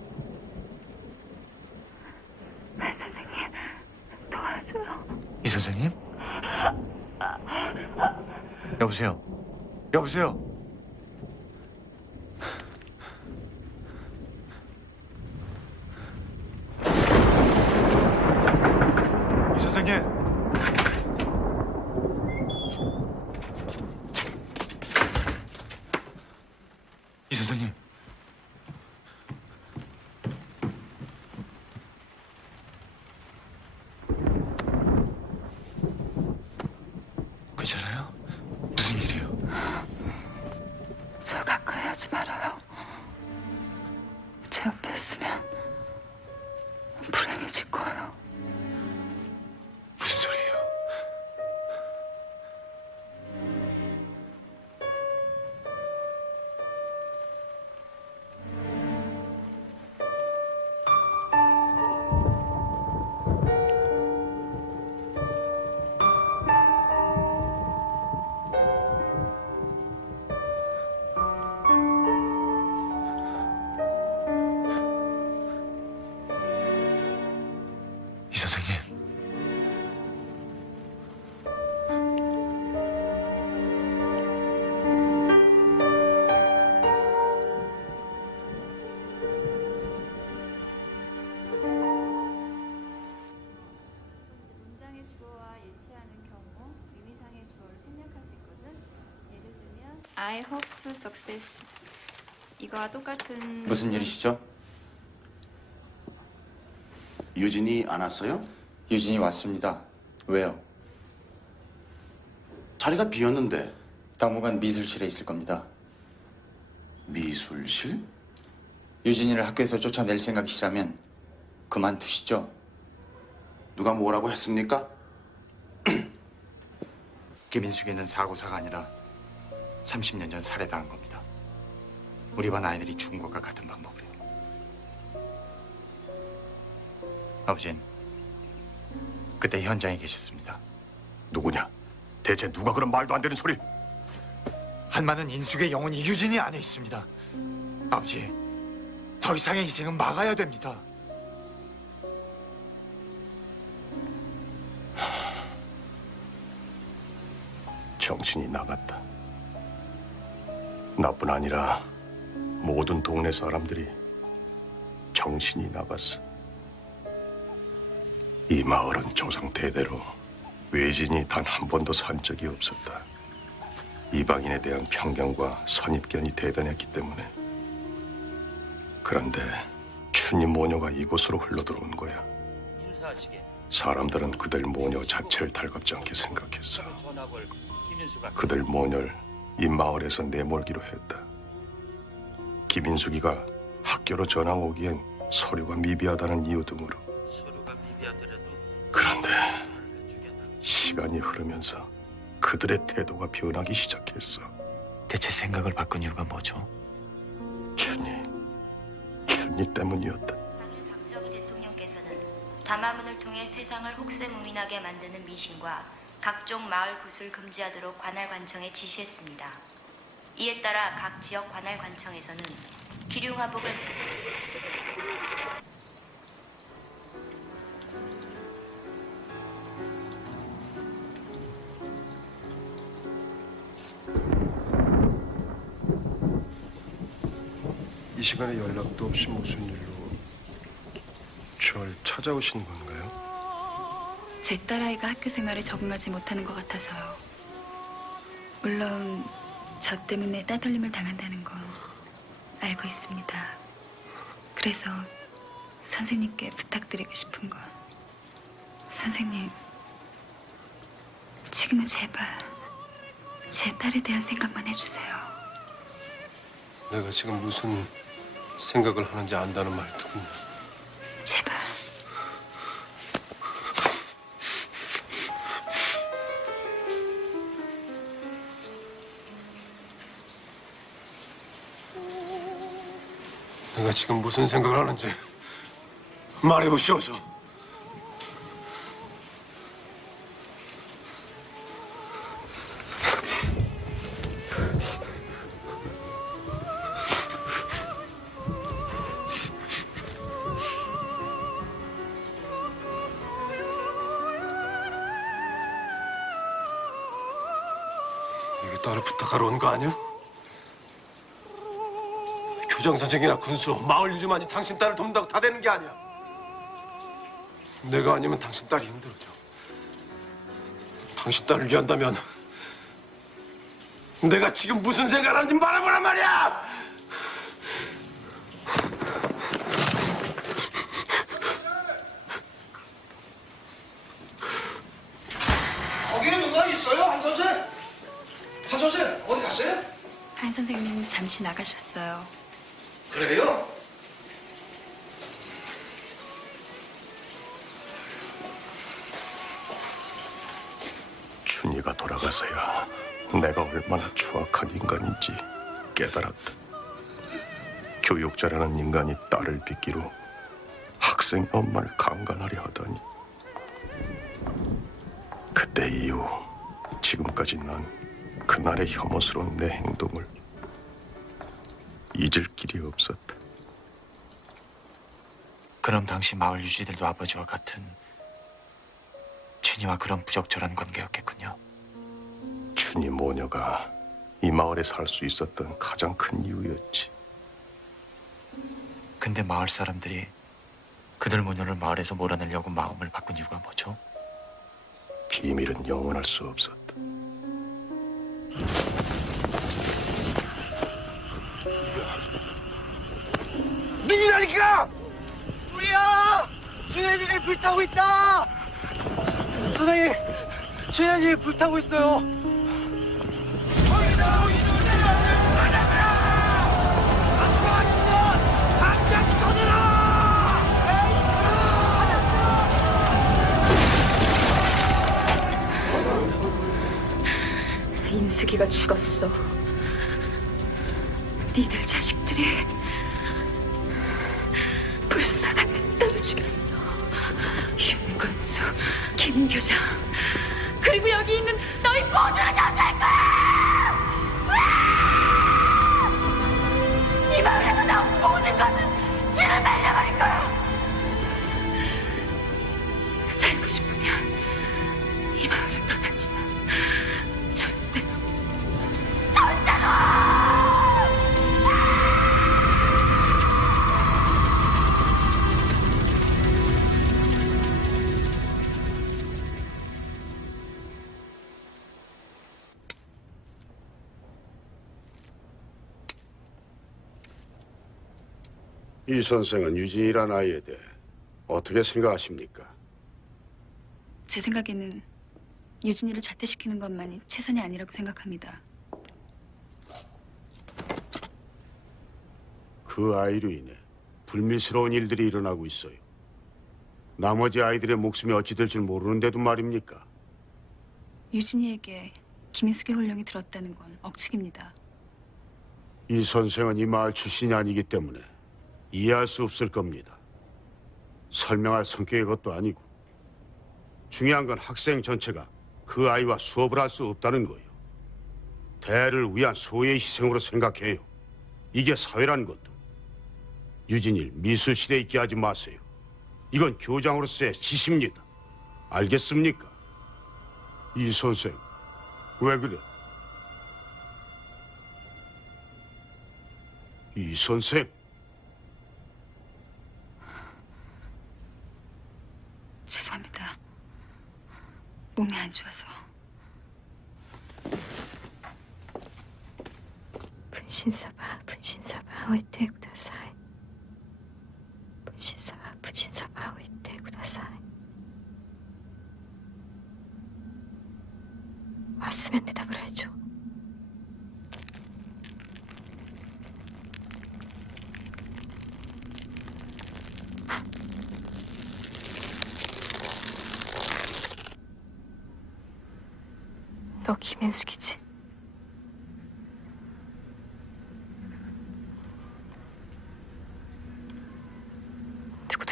선생님, 도와줘요. 이 선생님? 여보세요. 여보세요. 이 선생님. 이 선생님. 괜찮아요? 무슨 일이에요? 저 가까이 하지 말아요. 제 옆에 있으면 불행해질 거예요. 무슨 소리예요? 이 선생님. 문장의 주어와 일치하는 경우 의미상의 주어를 생략할 수 있거든. 예를 들면 I hope to success. 이거와 똑같은 무슨 일이시죠? 유진이 안 왔어요? 유진이 왔습니다. 왜요? 자리가 비었는데. 당분간 미술실에 있을 겁니다. 미술실? 유진이를 학교에서 쫓아낼 생각이시라면 그만두시죠. 누가 뭐라고 했습니까? 김인숙이는 사고사가 아니라 30년 전 살해당한 겁니다. 우리 반 아이들이 죽은 것과 같은 방법으로요. 아버진 그때 현장에 계셨습니다. 누구냐? 대체 누가 그런 말도 안 되는 소리? 한마는 인숙의 영혼이 유진이 안에 있습니다. 아버지, 더 이상의 희생은 막아야 됩니다. 정신이 나갔다. 나뿐 아니라 모든 동네 사람들이 정신이 나갔어. 이 마을은 조상 대대로 외진이 단 한 번도 산 적이 없었다. 이방인에 대한 편견과 선입견이 대단했기 때문에. 그런데 춘희 모녀가 이곳으로 흘러들어온 거야. 사람들은 그들 모녀 자체를 달갑지 않게 생각했어. 그들 모녀를 이 마을에서 내몰기로 했다. 김인숙이가 학교로 전학 오기엔 서류가 미비하다는 이유 등으로. 그런데 시간이 흐르면서 그들의 태도가 변하기 시작했어. 대체 생각을 바꾼 이유가 뭐죠? 춘희 때문이었다. 박정희 대통령께서는 담화문을 통해 세상을 혹세무민하게 만드는 미신과 각종 마을 구술 금지하도록 관할관청에 지시했습니다. 이에 따라 각 지역 관할관청에서는 기륭화복을 이 시간에 연락도 없이 무슨 일로 절 찾아오신 건가요? 제 딸아이가 학교 생활에 적응하지 못하는 것 같아서요. 물론 저 때문에 따돌림을 당한다는 건 알고 있습니다. 그래서 선생님께 부탁드리고 싶은 건 선생님, 지금은 제발 제 딸에 대한 생각만 해주세요. 내가 지금 무슨 생각을 하는지 안다는 말투군요. 제발. 내가 지금 무슨 생각을 하는지 말해보시오소. 이게 딸을 부탁하러 온 거 아니야? 교장 선생이나 군수, 마을 유지만이 당신 딸을 돕는다고 다 되는 게 아니야. 내가 아니면 당신 딸이 힘들어져. 당신 딸을 위한다면 내가 지금 무슨 생각을 하는지 말해보란 말이야! 거기에 누가 있어요, 한 선생? 한 선생 어디 갔어요? 한 선생님 잠시 나가셨어요. 그래요? 춘희가 돌아가서야 내가 얼마나 추악한 인간인지 깨달았다. 교육자라는 인간이 딸을 빚기로 학생의 엄마를 강간하려 하다니. 그때 이후 지금까지 난 그날의 혐오스러운 내 행동을 잊을 길이 없었다. 그럼 당시 마을 유지들도 아버지와 같은 춘희와 그런 부적절한 관계였겠군요. 춘희 모녀가 이 마을에 살 수 있었던 가장 큰 이유였지. 근데 마을 사람들이 그들 모녀를 마을에서 몰아내려고 마음을 바꾼 이유가 뭐죠? 비밀은 영원할 수 없었다. 누구라니까! 우리야! 춘혜진이 불타고 있다! 선생님, 춘혜진이 불타고 있어요. 인숙이가 죽었어. 니들 자식들이 불쌍한 내 딸을 죽였어. 윤건수, 김교장, 그리고 여기 있는 너희 모두를 잡을 거야! 이 마을에서 나온 모든 것은 씨를 말려버릴 거야. 살고 싶으면 이 마을을 떠나지 마. 절대로. 이 선생은 유진이란 아이에 대해 어떻게 생각하십니까? 제 생각에는 유진이를 자퇴시키는 것만이 최선이 아니라고 생각합니다. 그 아이로 인해 불미스러운 일들이 일어나고 있어요. 나머지 아이들의 목숨이 어찌 될지 모르는데도 말입니까? 유진이에게 김인숙의 혼령이 들었다는 건 억측입니다. 이 선생은 이 마을 출신이 아니기 때문에 이해할 수 없을 겁니다. 설명할 성격의 것도 아니고 중요한 건 학생 전체가 그 아이와 수업을 할 수 없다는 거예요. 대를 위한 소의 희생으로 생각해요. 이게 사회라는 것도. 유진이를 미술실에 있게 하지 마세요. 이건 교장으로서의 지시입니다. 알겠습니까? 이 선생, 왜 그래? 이 선생. 죄송합니다. 몸이 안 좋아서. 분신사바, 분신사바, 오이테 구다사이. 분신사바, 분신사바, 오이테 구다사이. 왔으면 대답을 해줘. 너 김현숙이지?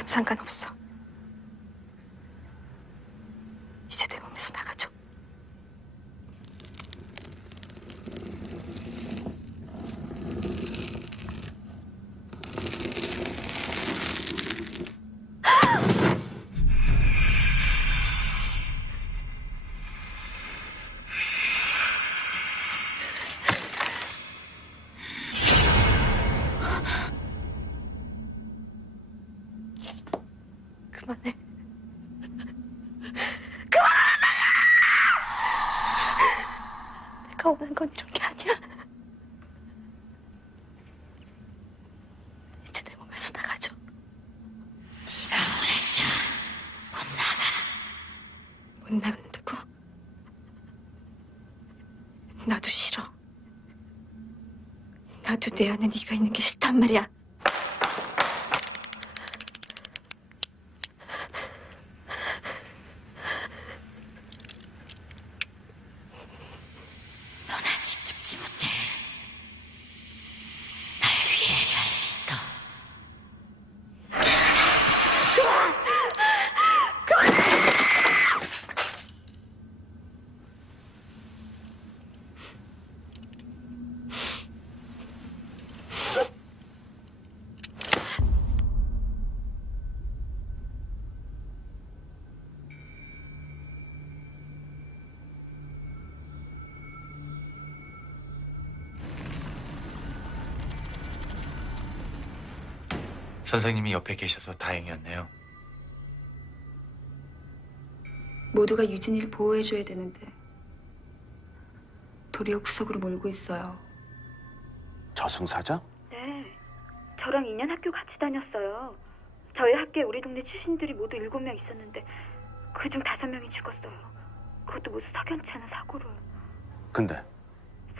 상관없어. 이제 내 몸에서 나가줘. 그만해. 그만하란 말이야! 내가 원한 건 이런 게 아니야. 이제 내 몸에서 나가줘. 네가 원했어. 못 나가. 못 나간다고? 나도 싫어. 나도 내 안에 네가 있는 게 싫단 말이야. 넌 아직 죽지 못해. 날 위해 해줘야 할 일 있어. 그만! 그만해! 선생님이 옆에 계셔서 다행이었네요. 모두가 유진이를 보호해줘야 되는데 도리어 구석으로 몰고 있어요. 저승사자? 네. 저랑 2년 학교 같이 다녔어요. 저희 학교에 우리 동네 출신들이 모두 7명 있었는데 그중 5명이 죽었어요. 그것도 무슨 석연치 않은 사고로. 근데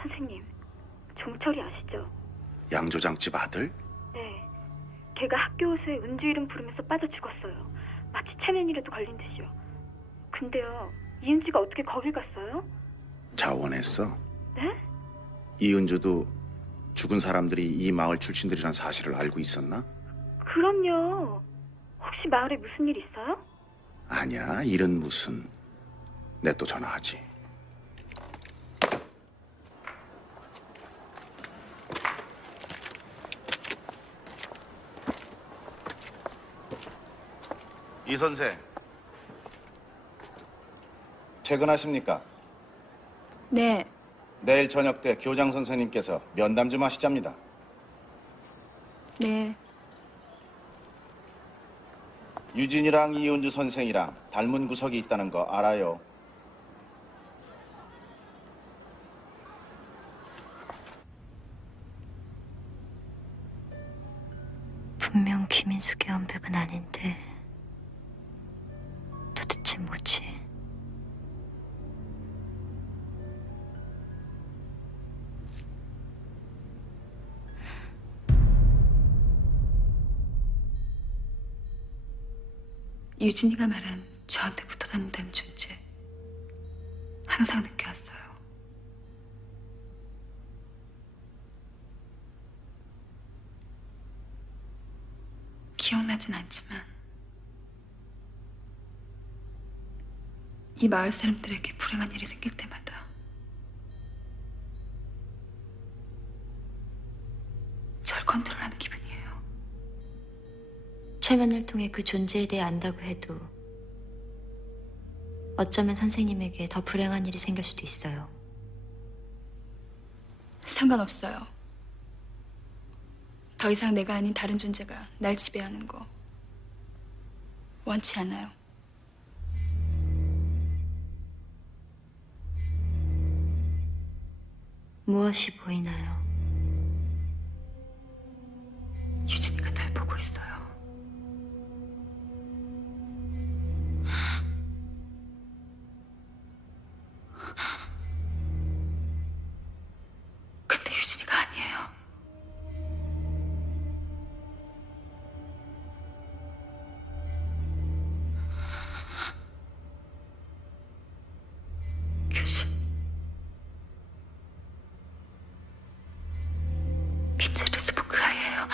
선생님, 종철이 아시죠? 양조장집 아들? 네. 걔가 학교 호수에 은주 이름 부르면서 빠져 죽었어요. 마치 체면이라도 걸린 듯이요. 근데요, 이은주가 어떻게 거길 갔어요? 자원했어. 네? 이은주도 죽은 사람들이 이 마을 출신들이란 사실을 알고 있었나? 그럼요. 혹시 마을에 무슨 일 있어요? 아니야, 일은 무슨. 내 또 전화하지. 이 선생, 퇴근하십니까? 네. 내일 저녁 때 교장 선생님께서 면담 좀 하시잡니다. 네. 유진이랑 이은주 선생이랑 닮은 구석이 있다는 거 알아요. 분명 김인숙의 연백은 아닌데 도대체 뭐지? 유진이가 말한 저한테 붙어 다닌다는 존재 항상 느껴왔어요. 기억나진 않지만 이 마을 사람들에게 불행한 일이 생길 때마다 절 컨트롤하는 기분이에요. 최면을 통해 그 존재에 대해 안다고 해도 어쩌면 선생님에게 더 불행한 일이 생길 수도 있어요. 상관없어요. 더 이상 내가 아닌 다른 존재가 날 지배하는 거 원치 않아요. 무엇이 보이나요? 유진이가 날 보고 있어요. 근데 유진이가 아니에요. 교실. 피체르스부크 아이예요.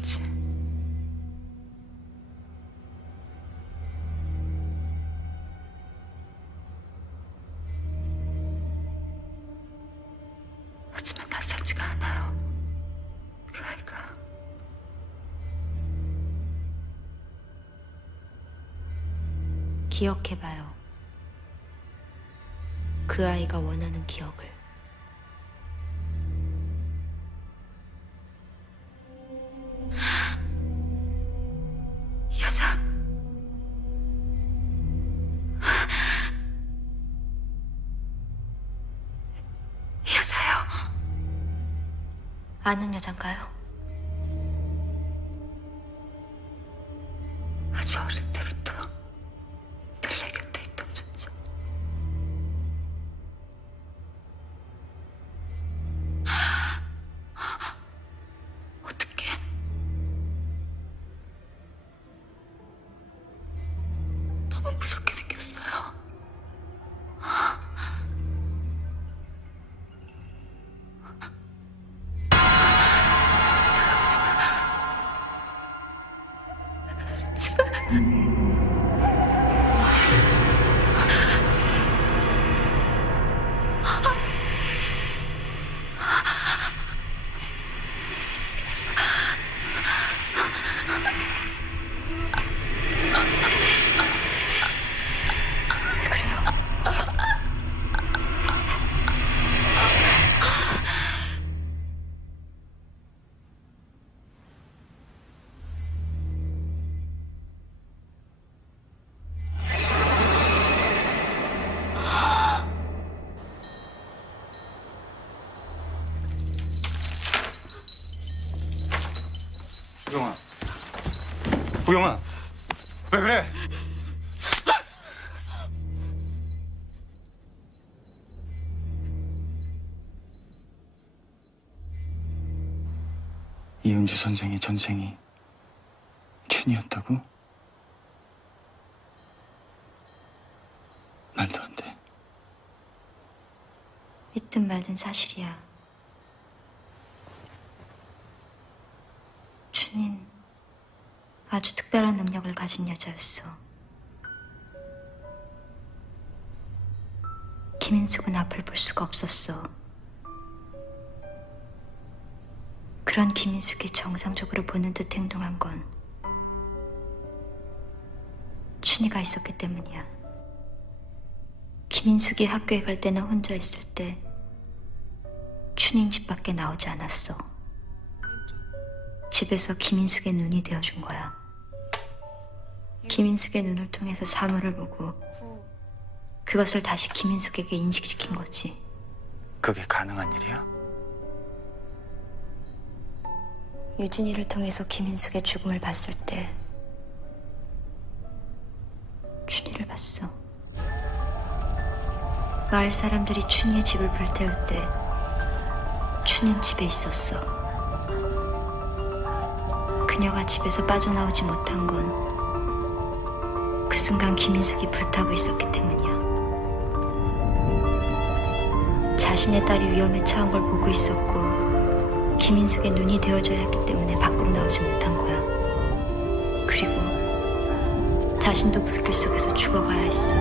없지. 하지만 낯설지가 않아요. 그 아이가. 기억해봐요. 그 아이가 원하는 기억을. 이 여자. 이 여자요. 아는 여잔가요? 아주 어릴 때부터 늘 내 곁에 있던 존재. 어떡해. 너무 무섭게 생겼어요. 우영아. 우영아. 왜 그래? 이은주 선생의 전생이 춘이었다고? 말도 안 돼. 있든 말든 사실이야. 춘인 아주 특별한 능력을 가진 여자였어. 김인숙은 앞을 볼 수가 없었어. 그런 김인숙이 정상적으로 보는 듯 행동한 건 춘이가 있었기 때문이야. 김인숙이 학교에 갈 때나 혼자 있을 때 춘인 집 밖에 나오지 않았어. 집에서 김인숙의 눈이 되어준 거야. 김인숙의 눈을 통해서 사물을 보고 그것을 다시 김인숙에게 인식시킨 거지. 그게 가능한 일이야? 유진이를 통해서 김인숙의 죽음을 봤을 때 춘이를 봤어. 마을 사람들이 춘이의 집을 불태울 때 춘이는 집에 있었어. 그녀가 집에서 빠져나오지 못한 건 그 순간 김인숙이 불타고 있었기 때문이야. 자신의 딸이 위험에 처한 걸 보고 있었고 김인숙의 눈이 되어줘야 했기 때문에 밖으로 나오지 못한 거야. 그리고 자신도 불길 속에서 죽어가야 했어.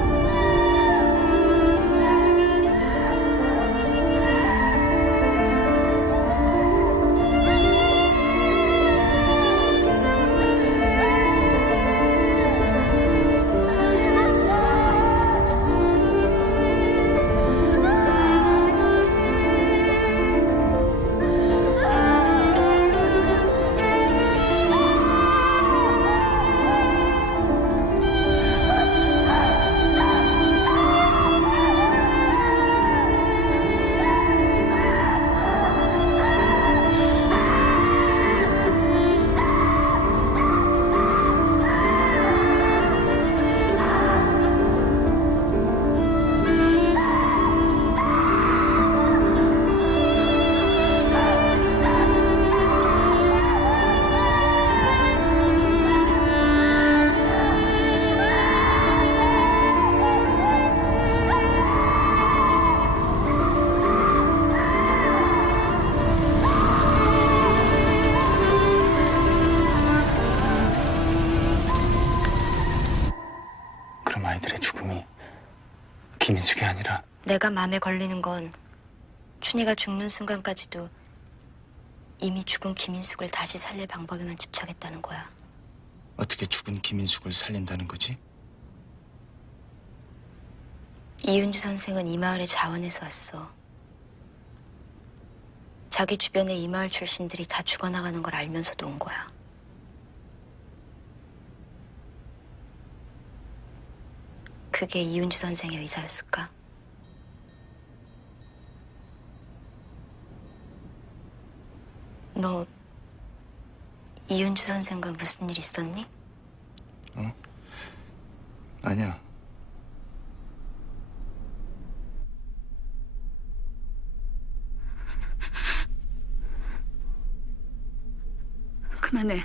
내가 마음에 걸리는 건 춘희가 죽는 순간까지도 이미 죽은 김인숙을 다시 살릴 방법에만 집착했다는 거야. 어떻게 죽은 김인숙을 살린다는 거지? 이윤주 선생은 이 마을에 자원해서 왔어. 자기 주변에 이 마을 출신들이 다 죽어나가는 걸 알면서도 온 거야. 그게 이윤주 선생의 의사였을까? 너 이윤주 선생과 무슨 일 있었니? 아니야. 그만해.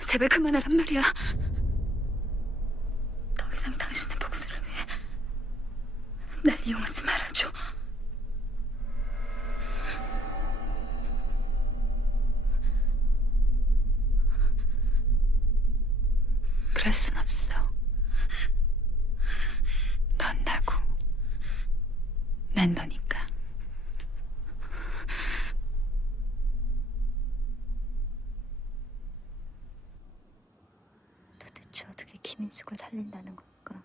제발 그만하란 말이야. 더 이상 당신의 복수를 위해 날 이용하지 말아줘. 그럴 순 없어. 넌 나고, 난 너니까. 도대체 어떻게 김인숙을 살린다는 걸까?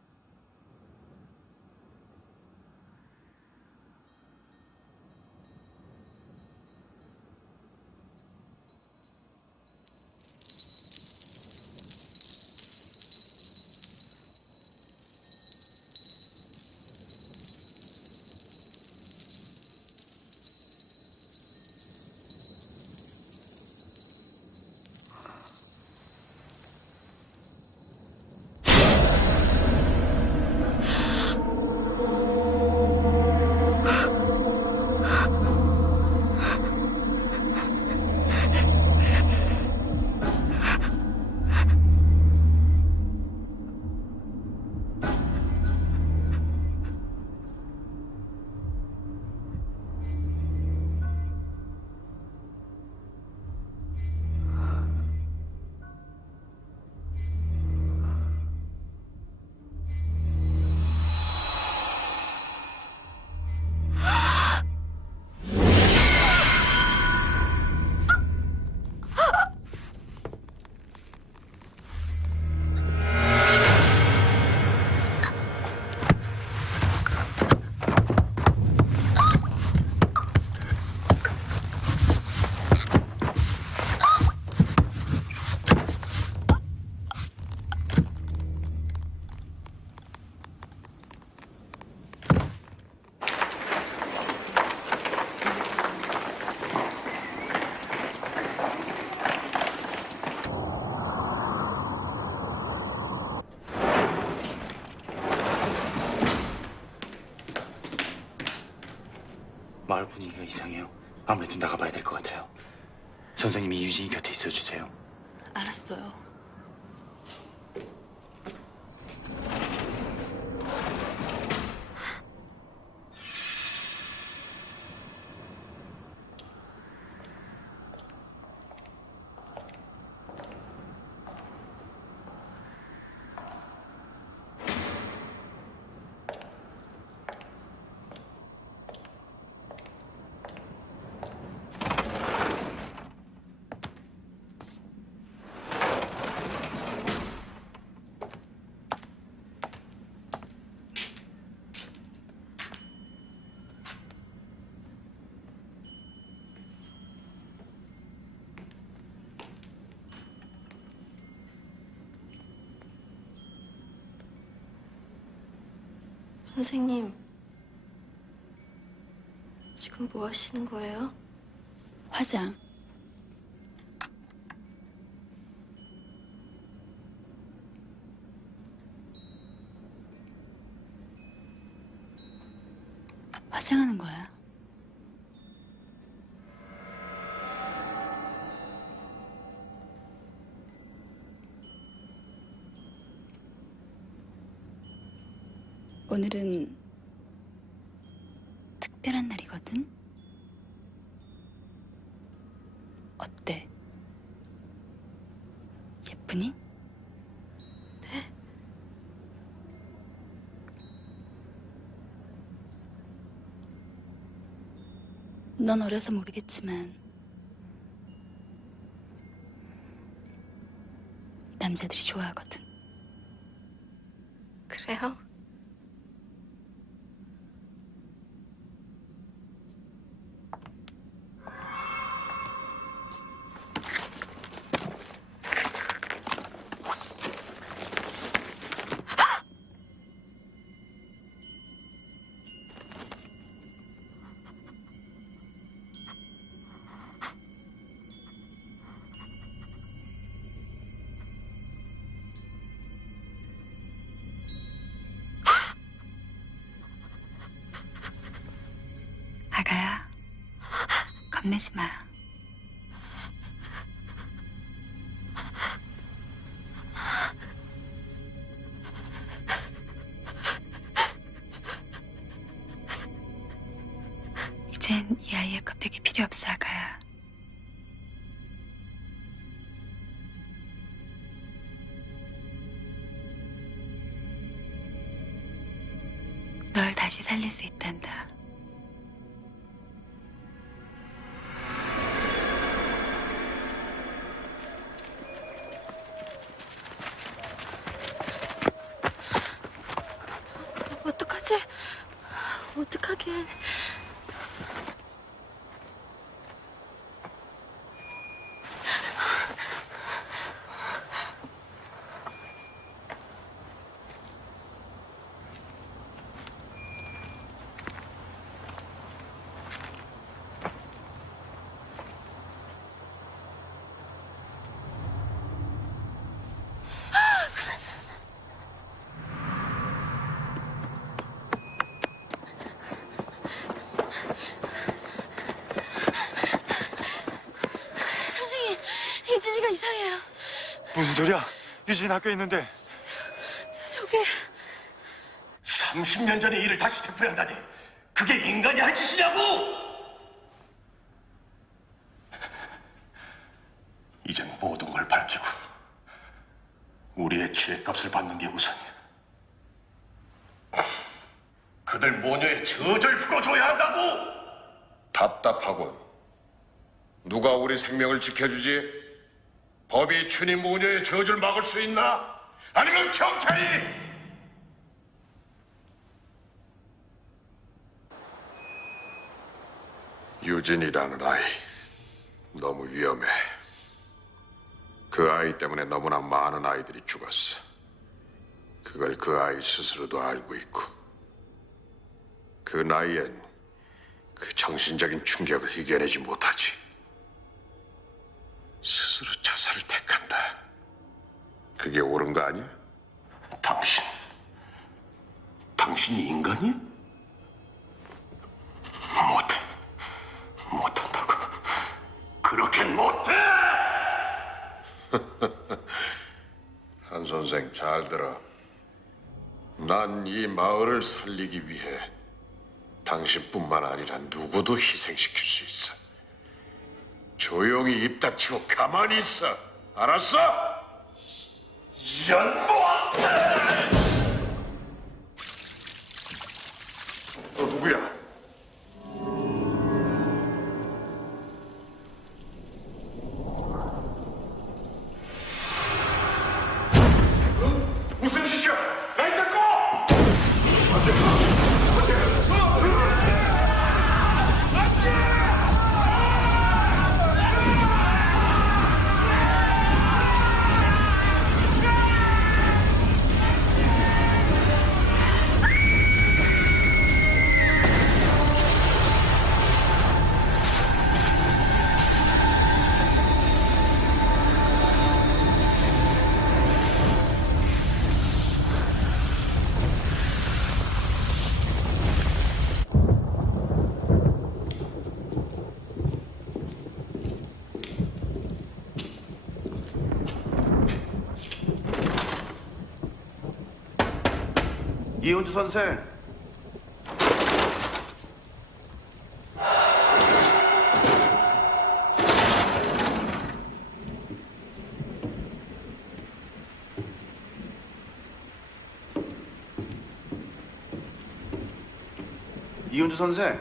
마을 분위기가 이상해요. 아무래도 나가봐야 될 것 같아요. 선생님이 유진이 곁에 있어주세요. 알았어요. 선생님, 지금 뭐 하시는 거예요? 화장. 화장하는 거야. 오늘은 특별한 날이거든? 어때? 예쁘니? 네. 넌 어려서 모르겠지만 남자들이 좋아하거든. 그래요? 아가야, 겁내지 마. 이젠 이 아이의 껍데기 필요 없어, 아가야. 널 다시 살릴 수 있단다. 어떡하지? 어떡하긴. 선생님, 유진이가 이상해요. 무슨 소리야? 유진 학교에 있는데. 저기 30년 전에 일을 다시 되풀이한다니 그게 인간이 할 짓이냐고! 이젠 모든 걸 밝히고 우리의 죄값을 받는 게 우선이야. 그들 모녀의 저절 풀어줘야 한다고! 답답하군. 누가 우리 생명을 지켜주지? 법이 춘희 모녀의 저주를 막을 수 있나? 아니면 경찰이? 유진이라는 아이 너무 위험해. 그 아이 때문에 너무나 많은 아이들이 죽었어. 그걸 그 아이 스스로도 알고 있고 그 나이엔 그 정신적인 충격을 이겨내지 못하지. 스스로 자살을 택한다. 그게 옳은 거 아니야? 당신이 인간이? 못한다고. 그렇게는 못해! 한 선생 잘 들어. 난 이 마을을 살리기 위해 당신뿐만 아니라 누구도 희생시킬 수 있어. 조용히 입 닥치고 가만히 있어. 알았어? 이런 몬스터! 너 누구야? 무슨 짓이야? 날 잡고! 이은주 선생. 이은주 선생.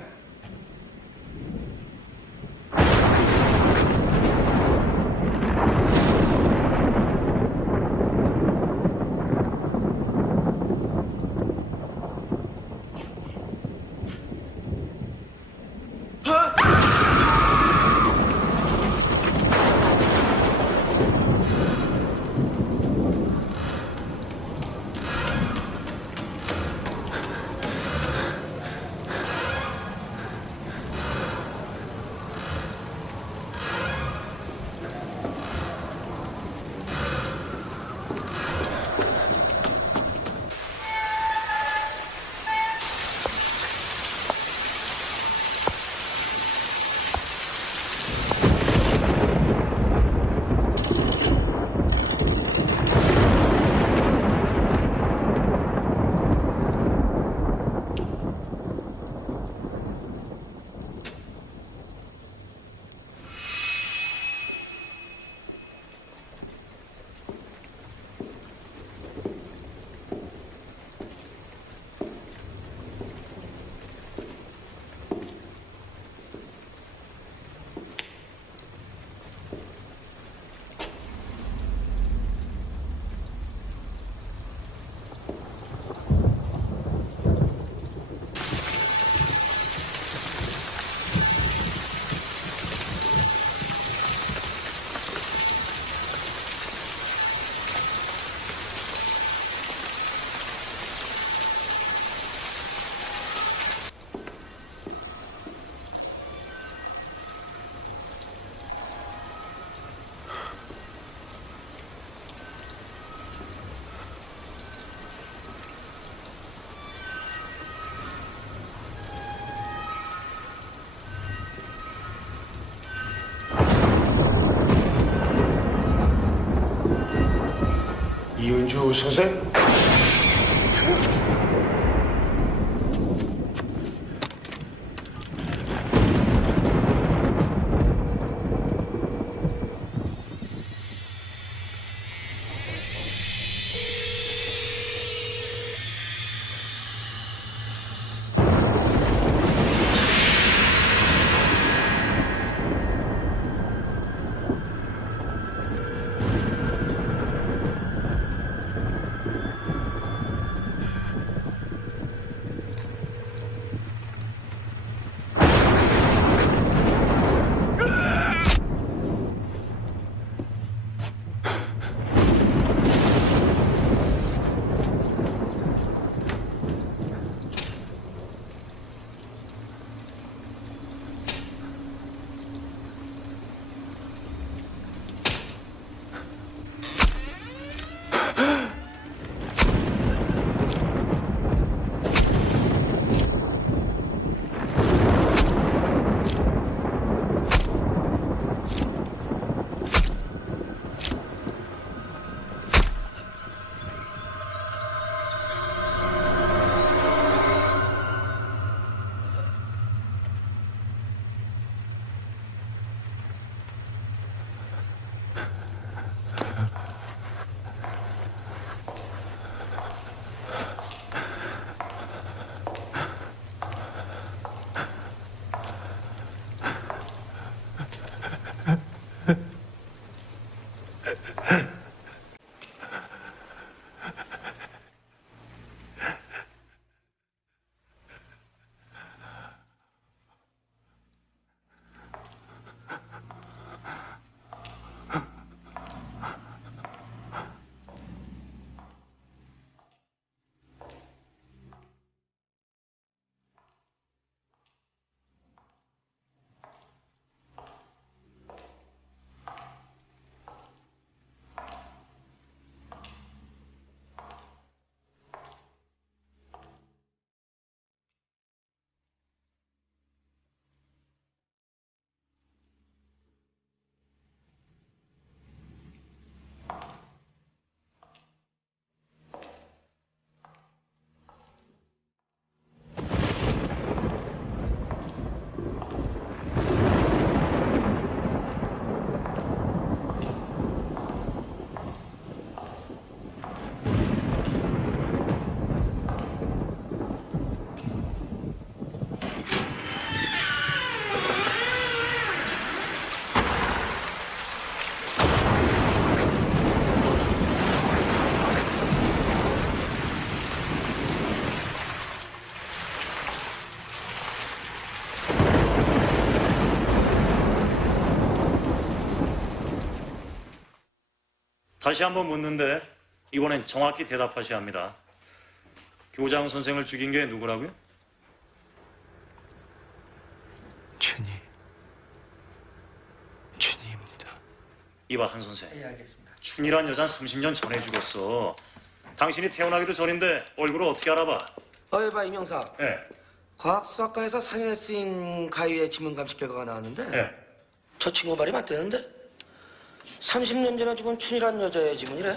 군주 선생? 다시 한번 묻는데 이번엔 정확히 대답하셔야 합니다. 교장 선생을 죽인 게 누구라고요? 춘희입니다. 이봐 한 선생. 예, 알겠습니다. 춘희란 여잔 30년 전에 죽었어. 당신이 태어나기도 전인데 얼굴을 어떻게 알아봐? 이봐 이명사. 예. 과학수학과에서 사진에 쓰인 가위의 지문 감식 결과가 나왔는데 예. 저 친구 말이 맞대는데 30년 전에 죽은 춘이란 여자의 지문이래.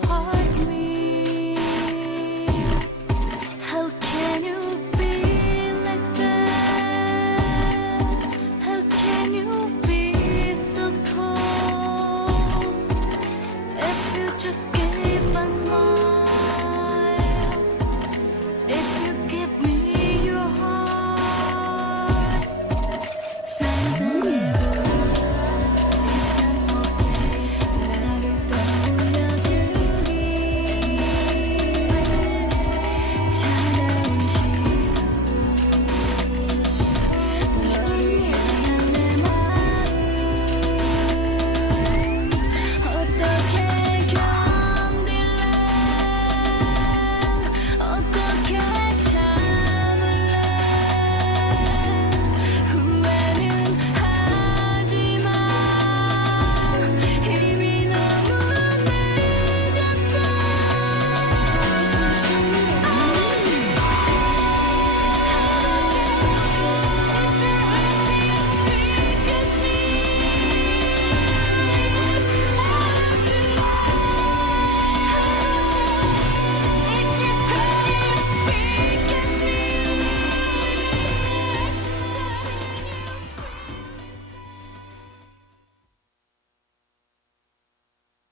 apart.